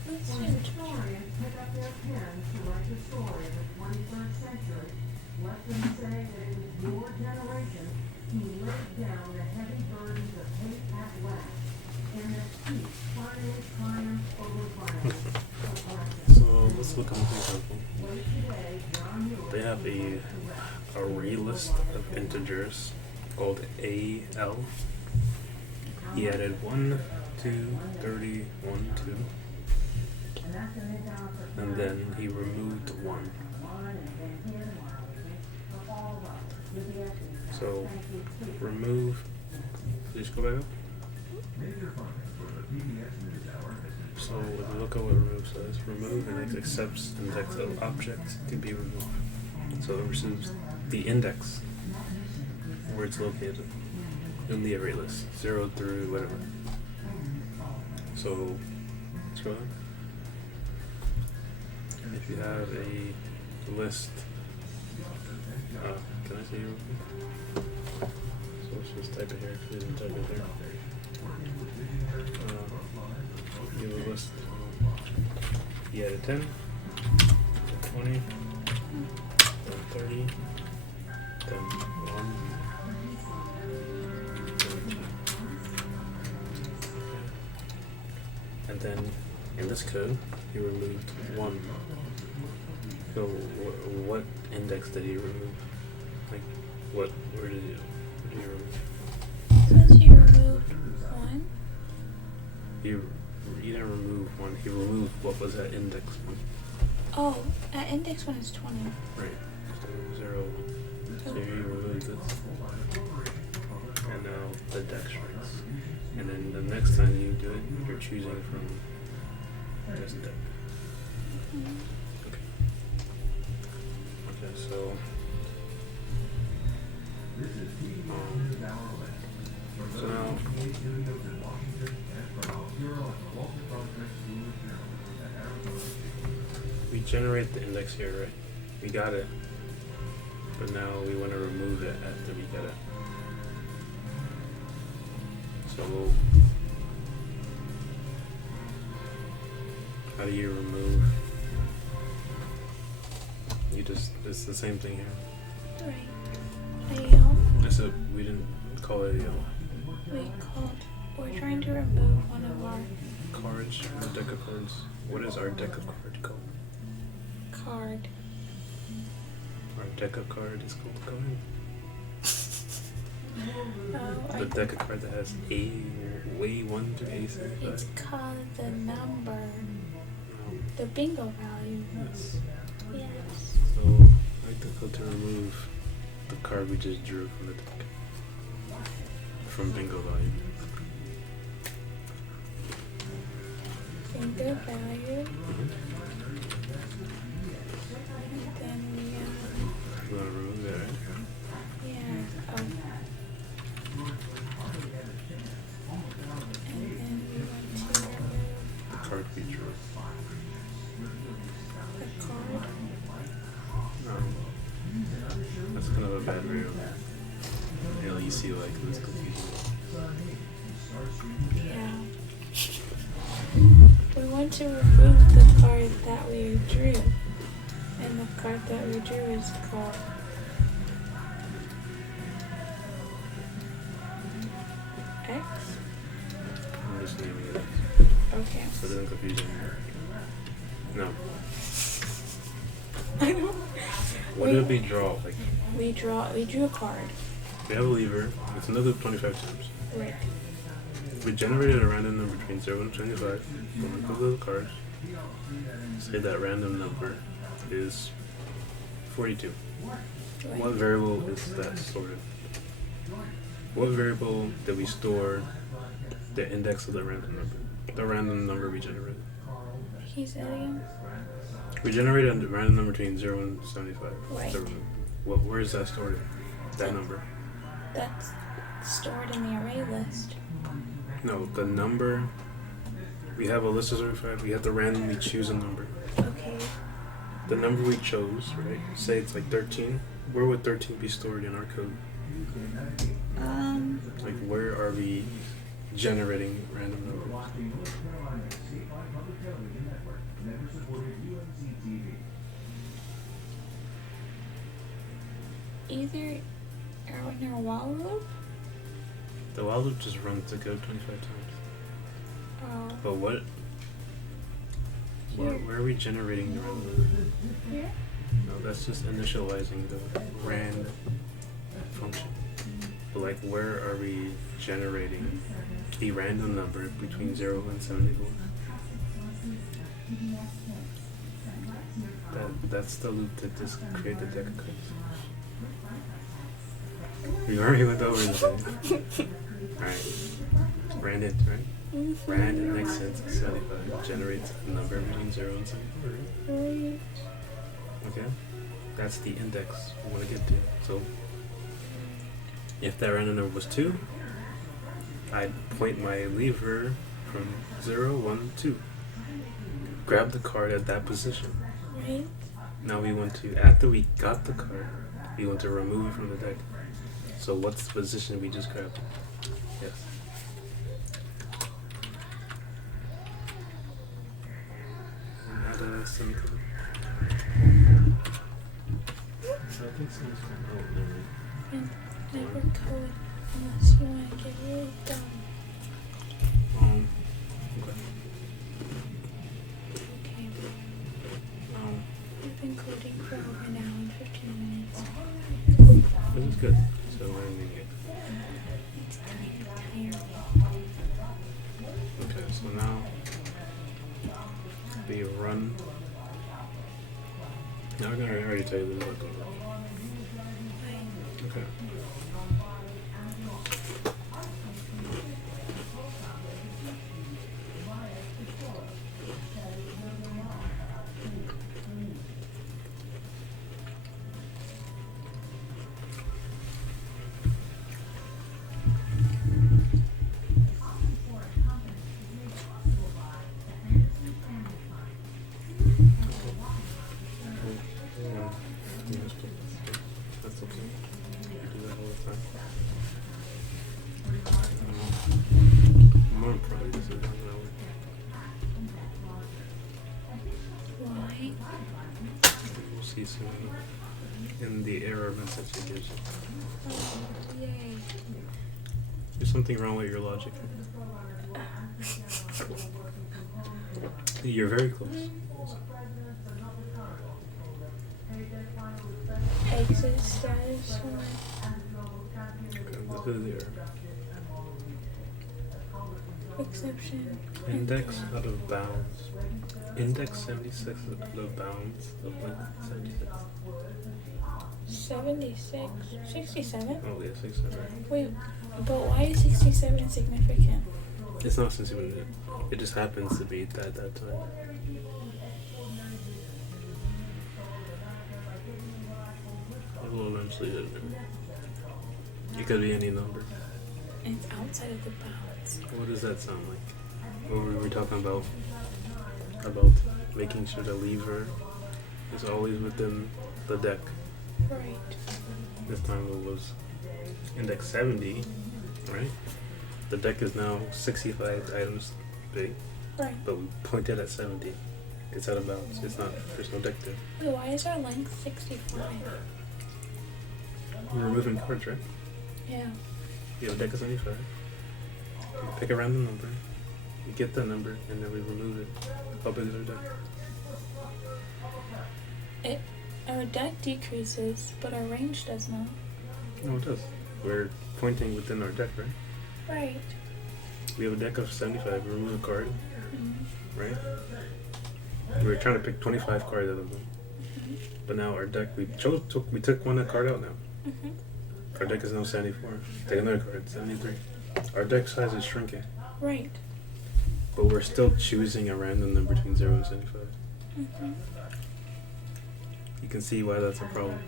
Let's When do historians pick up their pens to write the story of the 21st century, let them say that it was your generation who laid down the heavy burdens of hate at last, and that peace finally triumphed over violence. So let's look at the example. Late today, John Lewis They have a array list of integers called AL. He added 1, 2, 30, 1, 2, and that's an example for and then he removed 1. one, and then here tomorrow, for all of us, with the essence. So Thank you, Pete. remove. Please go back up. So if you look at what remove says, remove and it accepts index of object to be removed. So it receives the index where it's located in the array list, 0 through whatever. So scroll down. If you have a list, can I see you real quick? So let's just type it here because we didn't type it there. Give a list. He added 10, 20, then 30, then 1, then 2. And then in this code, he removed 1. So what index did he remove? Like, where did he remove? Says you removed 1. He didn't remove 1, he removed what was at index 1. Oh, at index 1 is 20. Right. So 0. So you remove this. And now the deck shrinks. And then the next time you do it, you're choosing from this deck. Okay. Okay, so now We generate the index here, right? We got it. But now we want to remove it after we get it. So how do you remove? You just, it's the same thing here. Right. AL. Except we didn't call it AL. We're trying to remove one of our Cards, the deck of cards. What is our deck of cards called? card. Our deck of card is called, go ahead. Oh, The deck of cards that has A1 through it's A75. called the number. No. The bingo value. Yes. Yes. So I like to go to remove the card we just drew from the deck. From bingo value. Bingo value. Mm-hmm. And then we You want to remove that, right? yeah. Oh. And then we want to remove The card we drew. the card. No. That's kind of a bad way of LEC like this confusion. Yeah. We want to remove the card that we drew. And the card that we drew is called X. I'm just naming it. Okay. So there's no confusion. No. I don't. What did we draw? Like, We drew a card. we have a lever. It's another 25 times. Right. We generated a random number between 0 and 25. When we go to the cards, say that random number is 42. What variable is that stored in? What variable did we store the index of the random number? The random number we generated. He said again. We generated a random number between 0 and 75. Right. Where is that stored in? That number. That's stored in the array list. No, the number. We have a list of 75. We have to randomly choose a number. Okay. The number we chose, right? Say it's like 13. Where would 13 be stored in our code? Like, where are we generating random numbers? Either in our while loop. The while loop just runs the code 25 times. Oh. But where are we generating the random number? Here. No, that's just initializing the rand function. But like, where are we generating a random number between 0 and 74? That's the loop that just created the deck of cards. We already went over this. Alright. Rand int, right? Rand next int 75 generates a number between 0 and 74. Right. Okay? That's the index we want to get to. So, if that random number was 2, I'd point my lever from 0, 1, 2. Grab the card at that position. Right. Now we want to, after we got the card, we want to remove it from the deck. So what's the position we just grabbed? Yes. And add a semicolon. So I think semicolon. Oh, never mind. And never code unless you want to get really dumb. Okay. Okay. We've been coding for over an hour and 15 minutes. This is good. So we're ending it. It's kind of tiring. Okay, so now we run. Now I'm gonna already tell you this is not going wrong. Okay. That's okay. You do that all the time. Mom probably does it that way. Why? We'll see soon in the error message it gives you. Oh, yay. There's something wrong with your logic. You're very close. Exit status one. Okay, this is the error. Exception. Index out of bounds. Index 76 out of bounds of like 76. 76. 67? Oh yeah, 67. Wait, but why is 67 significant? It's not significant. It just happens to be at that time. It will eventually hit it. It could be any number. And it's outside of the bounds. What does that sound like? What were we talking about? Making sure the lever is always within the deck. Right. This time it was index 70, right? The deck is now 65 items big, Right. but we pointed at 70. It's out of bounds. It's not. There's no deck there. Wait, why is our length 65? We're removing cards, right? Yeah. You have a deck of 75. You pick a random number. You get that number, and then we remove it. How big is our deck? Our deck decreases, but our range does not. No, it does. We're pointing within our deck, right? Right. We have a deck of 75. We remove a card, Mm-hmm. right? We were trying to pick 25 cards out of them. Mm-hmm. But now our deck, we took one card out now. Mm-hmm. Our deck is now 74. Take another card, 73. Our deck size is shrinking, Right. but we're still choosing a random number between 0 and 75. Mm-hmm. You can see why that's a problem.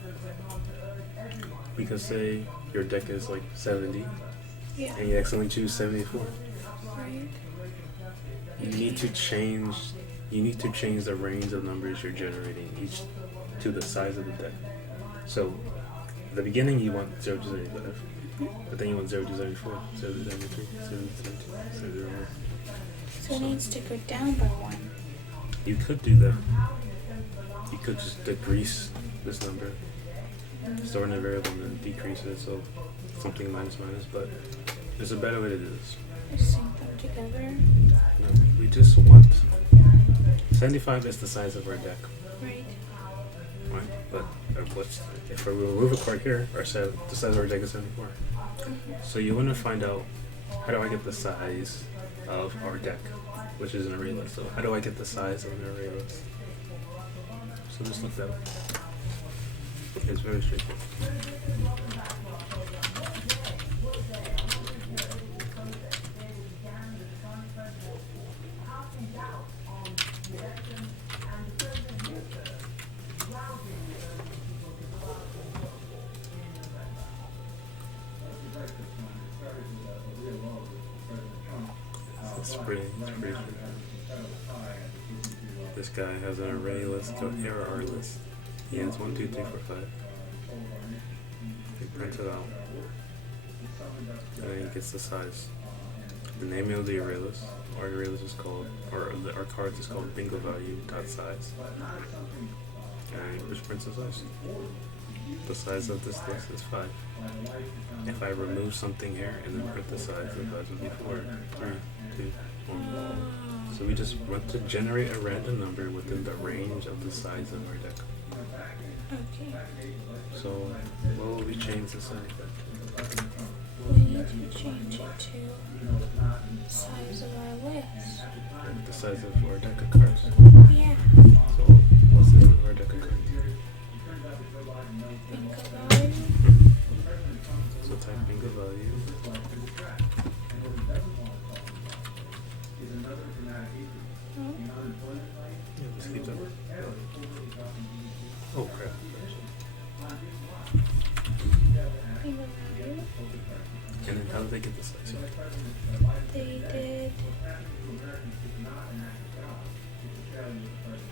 Because say your deck is like 70, Yeah. and you accidentally choose 74. Right. You need to change the range of numbers you're generating each to the size of the deck. So at the beginning you want 0 to 75, but then you want 0 to 74, 0 to 73, 0 to 72, 0 to 1. So it needs to go down by 1. You could do that. You could just decrease this number, store in a variable and then decrease it, so something minus, but there's a better way to do this. Just sync them together. No, we just want 75 is the size of our deck, Right. right? But if we remove a card here, the size of our deck is 74. So you want to find out, how do I get the size of our deck, which is an array list. So how do I get the size of an array list? So just look that up. It's very straightforward. It's pretty straightforward. This guy has an array list, error list. He has 1, 2, 3, 4, 5. He prints it out. And then he gets the size. The name of the array list. Our array list is called, our cards is called bingo value dot size. And he just prints the size. The size of this list is 5. If I remove something here and then print the size would be 4, 3, 2, 1. So we just want to generate a random number within the range of the size of our deck. Okay. So what will we change the size to? We need to change it to size of our list. The size of our deck of cards. Yeah. So what's the name of our deck of cards? Bingo value. So type bingo value. Oh, Yeah, just keep that. Oh crap. bingo value. And then how did they get the size? They did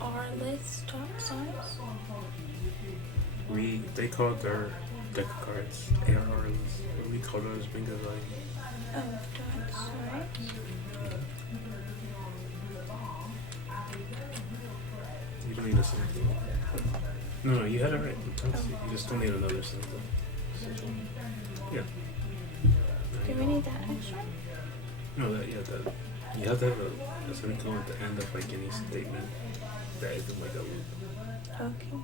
our list dot size. they called their deck of cards ARRs, but we called ours bingo value. Oh, dots, alright. You don't need a symbol. No, you had it right. You just don't need another symbol. Yeah. Do we need that extra? No, that you have to have a semicolon at the end of like any statement that isn't like a loop. Okay.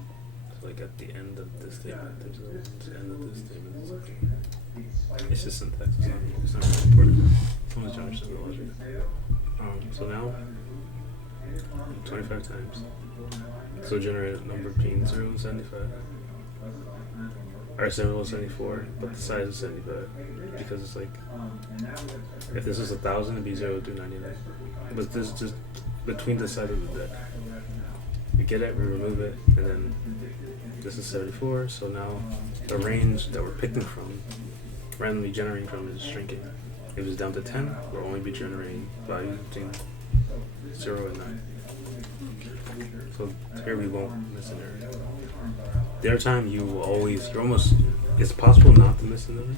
So like at the end of this statement, there's a loop. At the end of this statement, there's like it's just syntax. It's not really important. As long as you understand the logic. So now 25 times. So generate a number between 0 and 75. Or 0 and 74, but the size is 75. Because it's like, if this is 1,000, it'd be 0 to 99. But this is just between the side of the deck. We get it, we remove it, and then this is 74, so now the range that we're picking from, randomly generating from, is shrinking. If it's down to 10, we'll only be generating values between 0 and 9. So here we won't miss an error. The other time it's possible not to miss a number,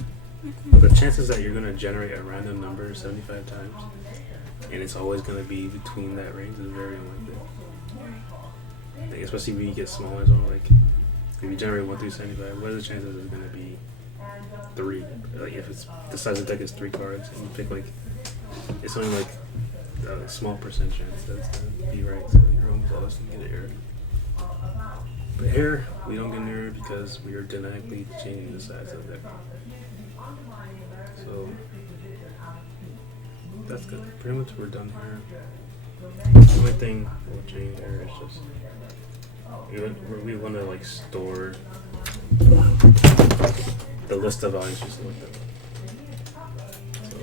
but the chances that you're going to generate a random number 75 times, and it's always going to be between that range, is very unlikely. Like, especially when you get smaller, so like, if you generate 1 through 75, what are the chances it's going to be 3? Like, if it's the size of the deck is 3 cards, and you pick like, it's only like a small percent chance that it's going to be right, so you're almost always going to get an error. But here, we don't get an error because we are dynamically changing the size of the deck. So, that's good. Pretty much we're done here. The only thing we'll change here is just, we want to like store the list of values we selected. So,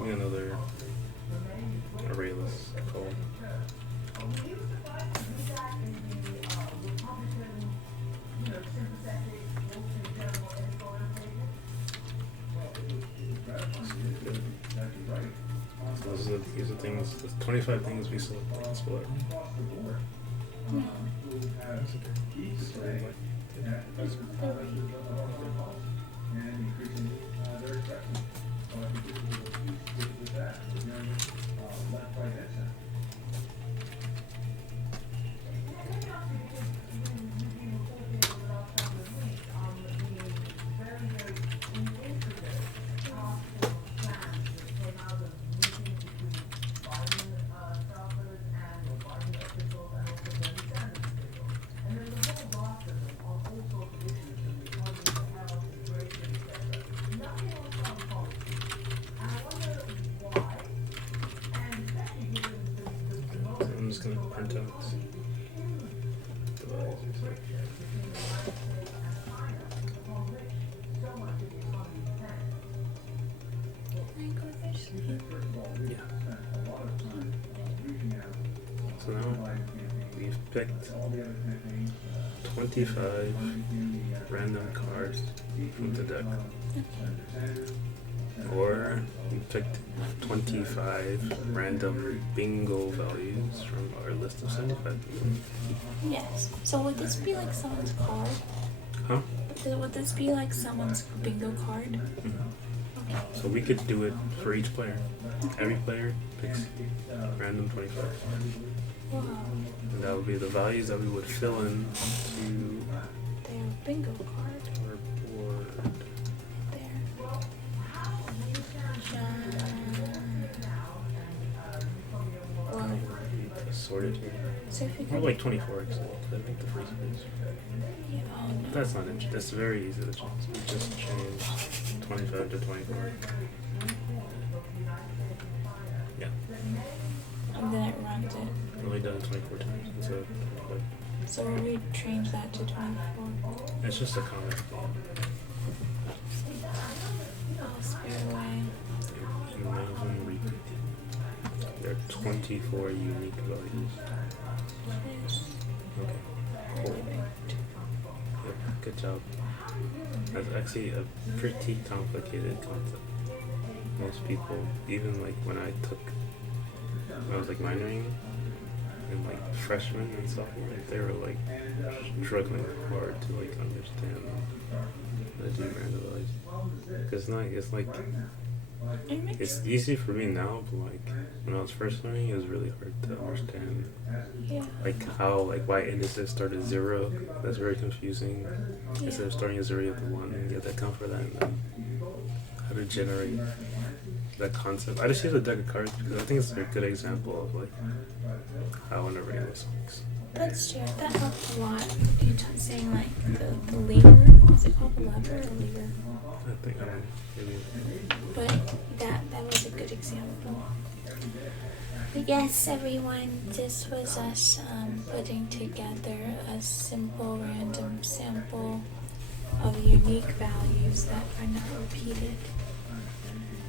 we need another array list called. So these are things, the 25 things we selected. That's what. I'm just gonna print out the values. Yeah. So now we've picked 25 random cards from the deck. Or we picked 25 random bingo values from our list of 75 people. Yes. So would this be like someone's card? Huh? Would this be like someone's bingo card? Mm-hmm. Okay. So we could do it for each player. Every player picks random 25. Wow. And that would be the values that we would fill in to Their bingo card. our board. There. Sorted here. So if you More could, like 24 actually, because I think the free space. yeah, oh no. That's not interesting. That's very easy to change. We just changed 25 to 24. Yeah. And then it runs it. Only done 24 times instead of 25. So will we change that to 24? It's just a comment thing. I'll spare away. And none of them repeat. There are 24 unique values. Yes. Okay. Cool. Yep. Good job. That's actually a pretty complicated concept. Most people, even like when I was like minoring, and like freshmen and sophomore, they were like struggling hard to like understand the do random values. Cause it's like it's easy for me now, but like when I was first learning, it was really hard to understand. Yeah. Like how why indices start at 0. That's very confusing. Instead of starting at 0, you have the 1, and you have to account for that, and then how to generate that concept. I just use a deck of cards because I think it's a good example of like how an array looks. That's true. That helped a lot. You saying like the lever. Is it called a lever or lever? I think maybe. But that was a good example. But yes, everyone, this was us putting together a simple random sample of unique values that are not repeated.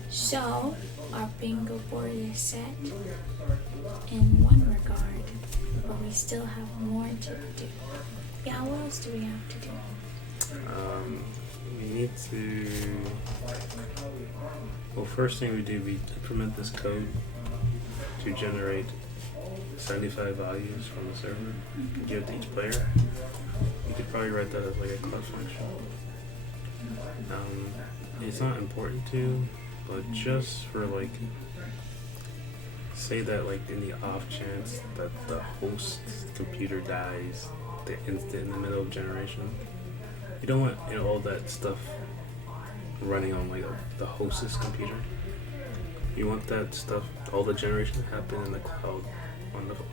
So, our bingo board is set in one regard, but we still have more to do. Yeah, what else do we have to do? We need to. Well, first thing we do, we implement this code to generate 75 values from the server, give it to each player. You could probably write that as like a class function. It's not important to, but just for like, say that like in the off chance that the host computer dies the instant in the middle of generation, you don't want all that stuff running on like the host's computer. You want that stuff, all the generation to happen in the cloud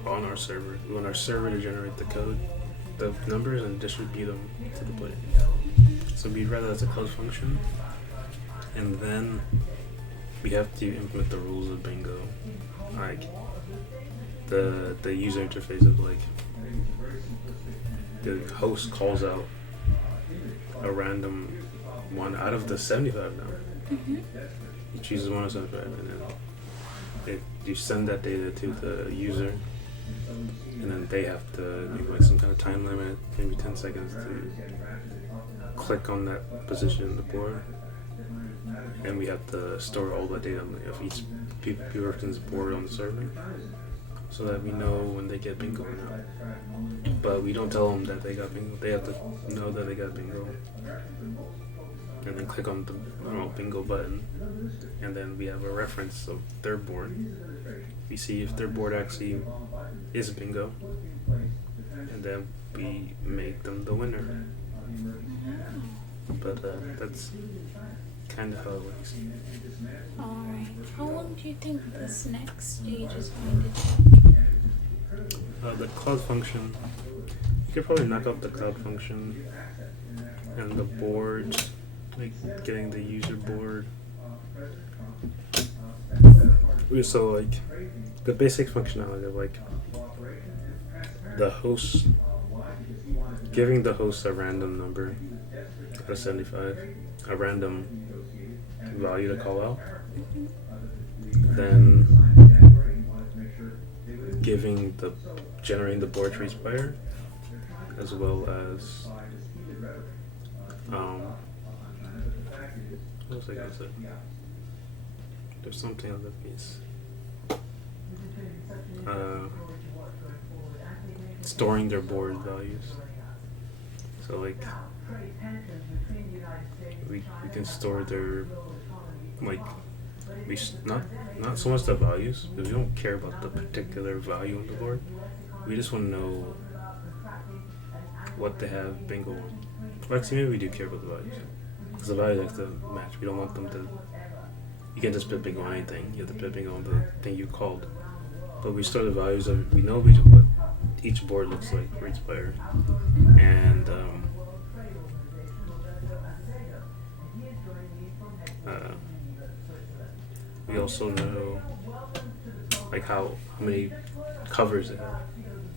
on our server. We want our server to generate the code, the numbers, and distribute them to the player. So we'd rather that's a cloud function, and then we have to implement the rules of bingo, like the user interface of like the host calls out a random one out of the 75 now. Mm-hmm. He chooses one of 75, and then you send that data to the user, and then they have to make like some kind of time limit, maybe 10 seconds, to click on that position in the board, and we have to store all the data of each person's board on the server, so that we know when they get bingo or not. But we don't tell them that they got bingo. They have to know that they got bingo, and then click on the bingo button, and then we have a reference of their board. We see if their board actually is bingo, and then we make them the winner. But that's kind of how it works. Alright. How long do you think this next stage is going to take? The cloud function, you could probably knock out the cloud function and the board, like getting the user board. So like the basic functionality of like the host, giving the host a random number out of 75, a random value to call out, then generating the board for each player, as well as what was I gonna say? There's something on that piece. Storing their board values. So like we can store their not so much the values, because we don't care about the particular value on the board. We just want to know what they have bingo on. Well, actually, maybe we do care about the values, because the values have to match. We don't want them to. You can't just put bingo on anything. You have to put bingo on the thing you called. But we store the values of. We know what each board looks like for each player, and we also know like how many covers they have,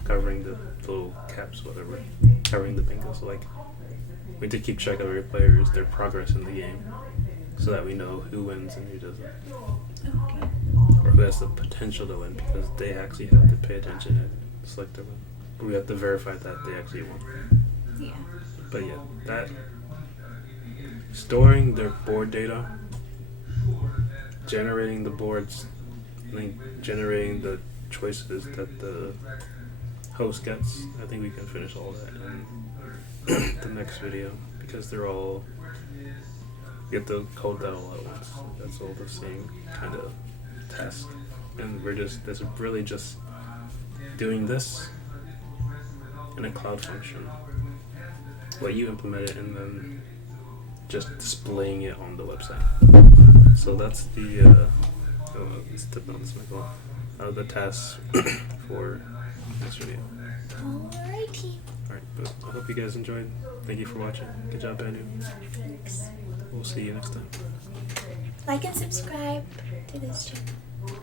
covering the little caps, whatever, covering the bingo. So like we have to keep track of every player's their progress in the game, so that we know who wins and who doesn't, Okay. or who has the potential to win, because they actually have to pay attention and select their win. But we have to verify that they actually won. Yeah. But yeah, that storing their board data, generating the boards, and then generating the choices that the host gets. I think we can finish all that in the next video because they're all, you have to code that all at once. That's all the same kind of task. And that's really just doing this in a cloud function. Let you implement it and then just displaying it on the website. So that's the let's tip on this Michael. The tasks for this video. Alrighty. Alright, but I hope you guys enjoyed. Thank you for watching. Good job, Anu. Thanks. We'll see you next time. Like and subscribe to this channel.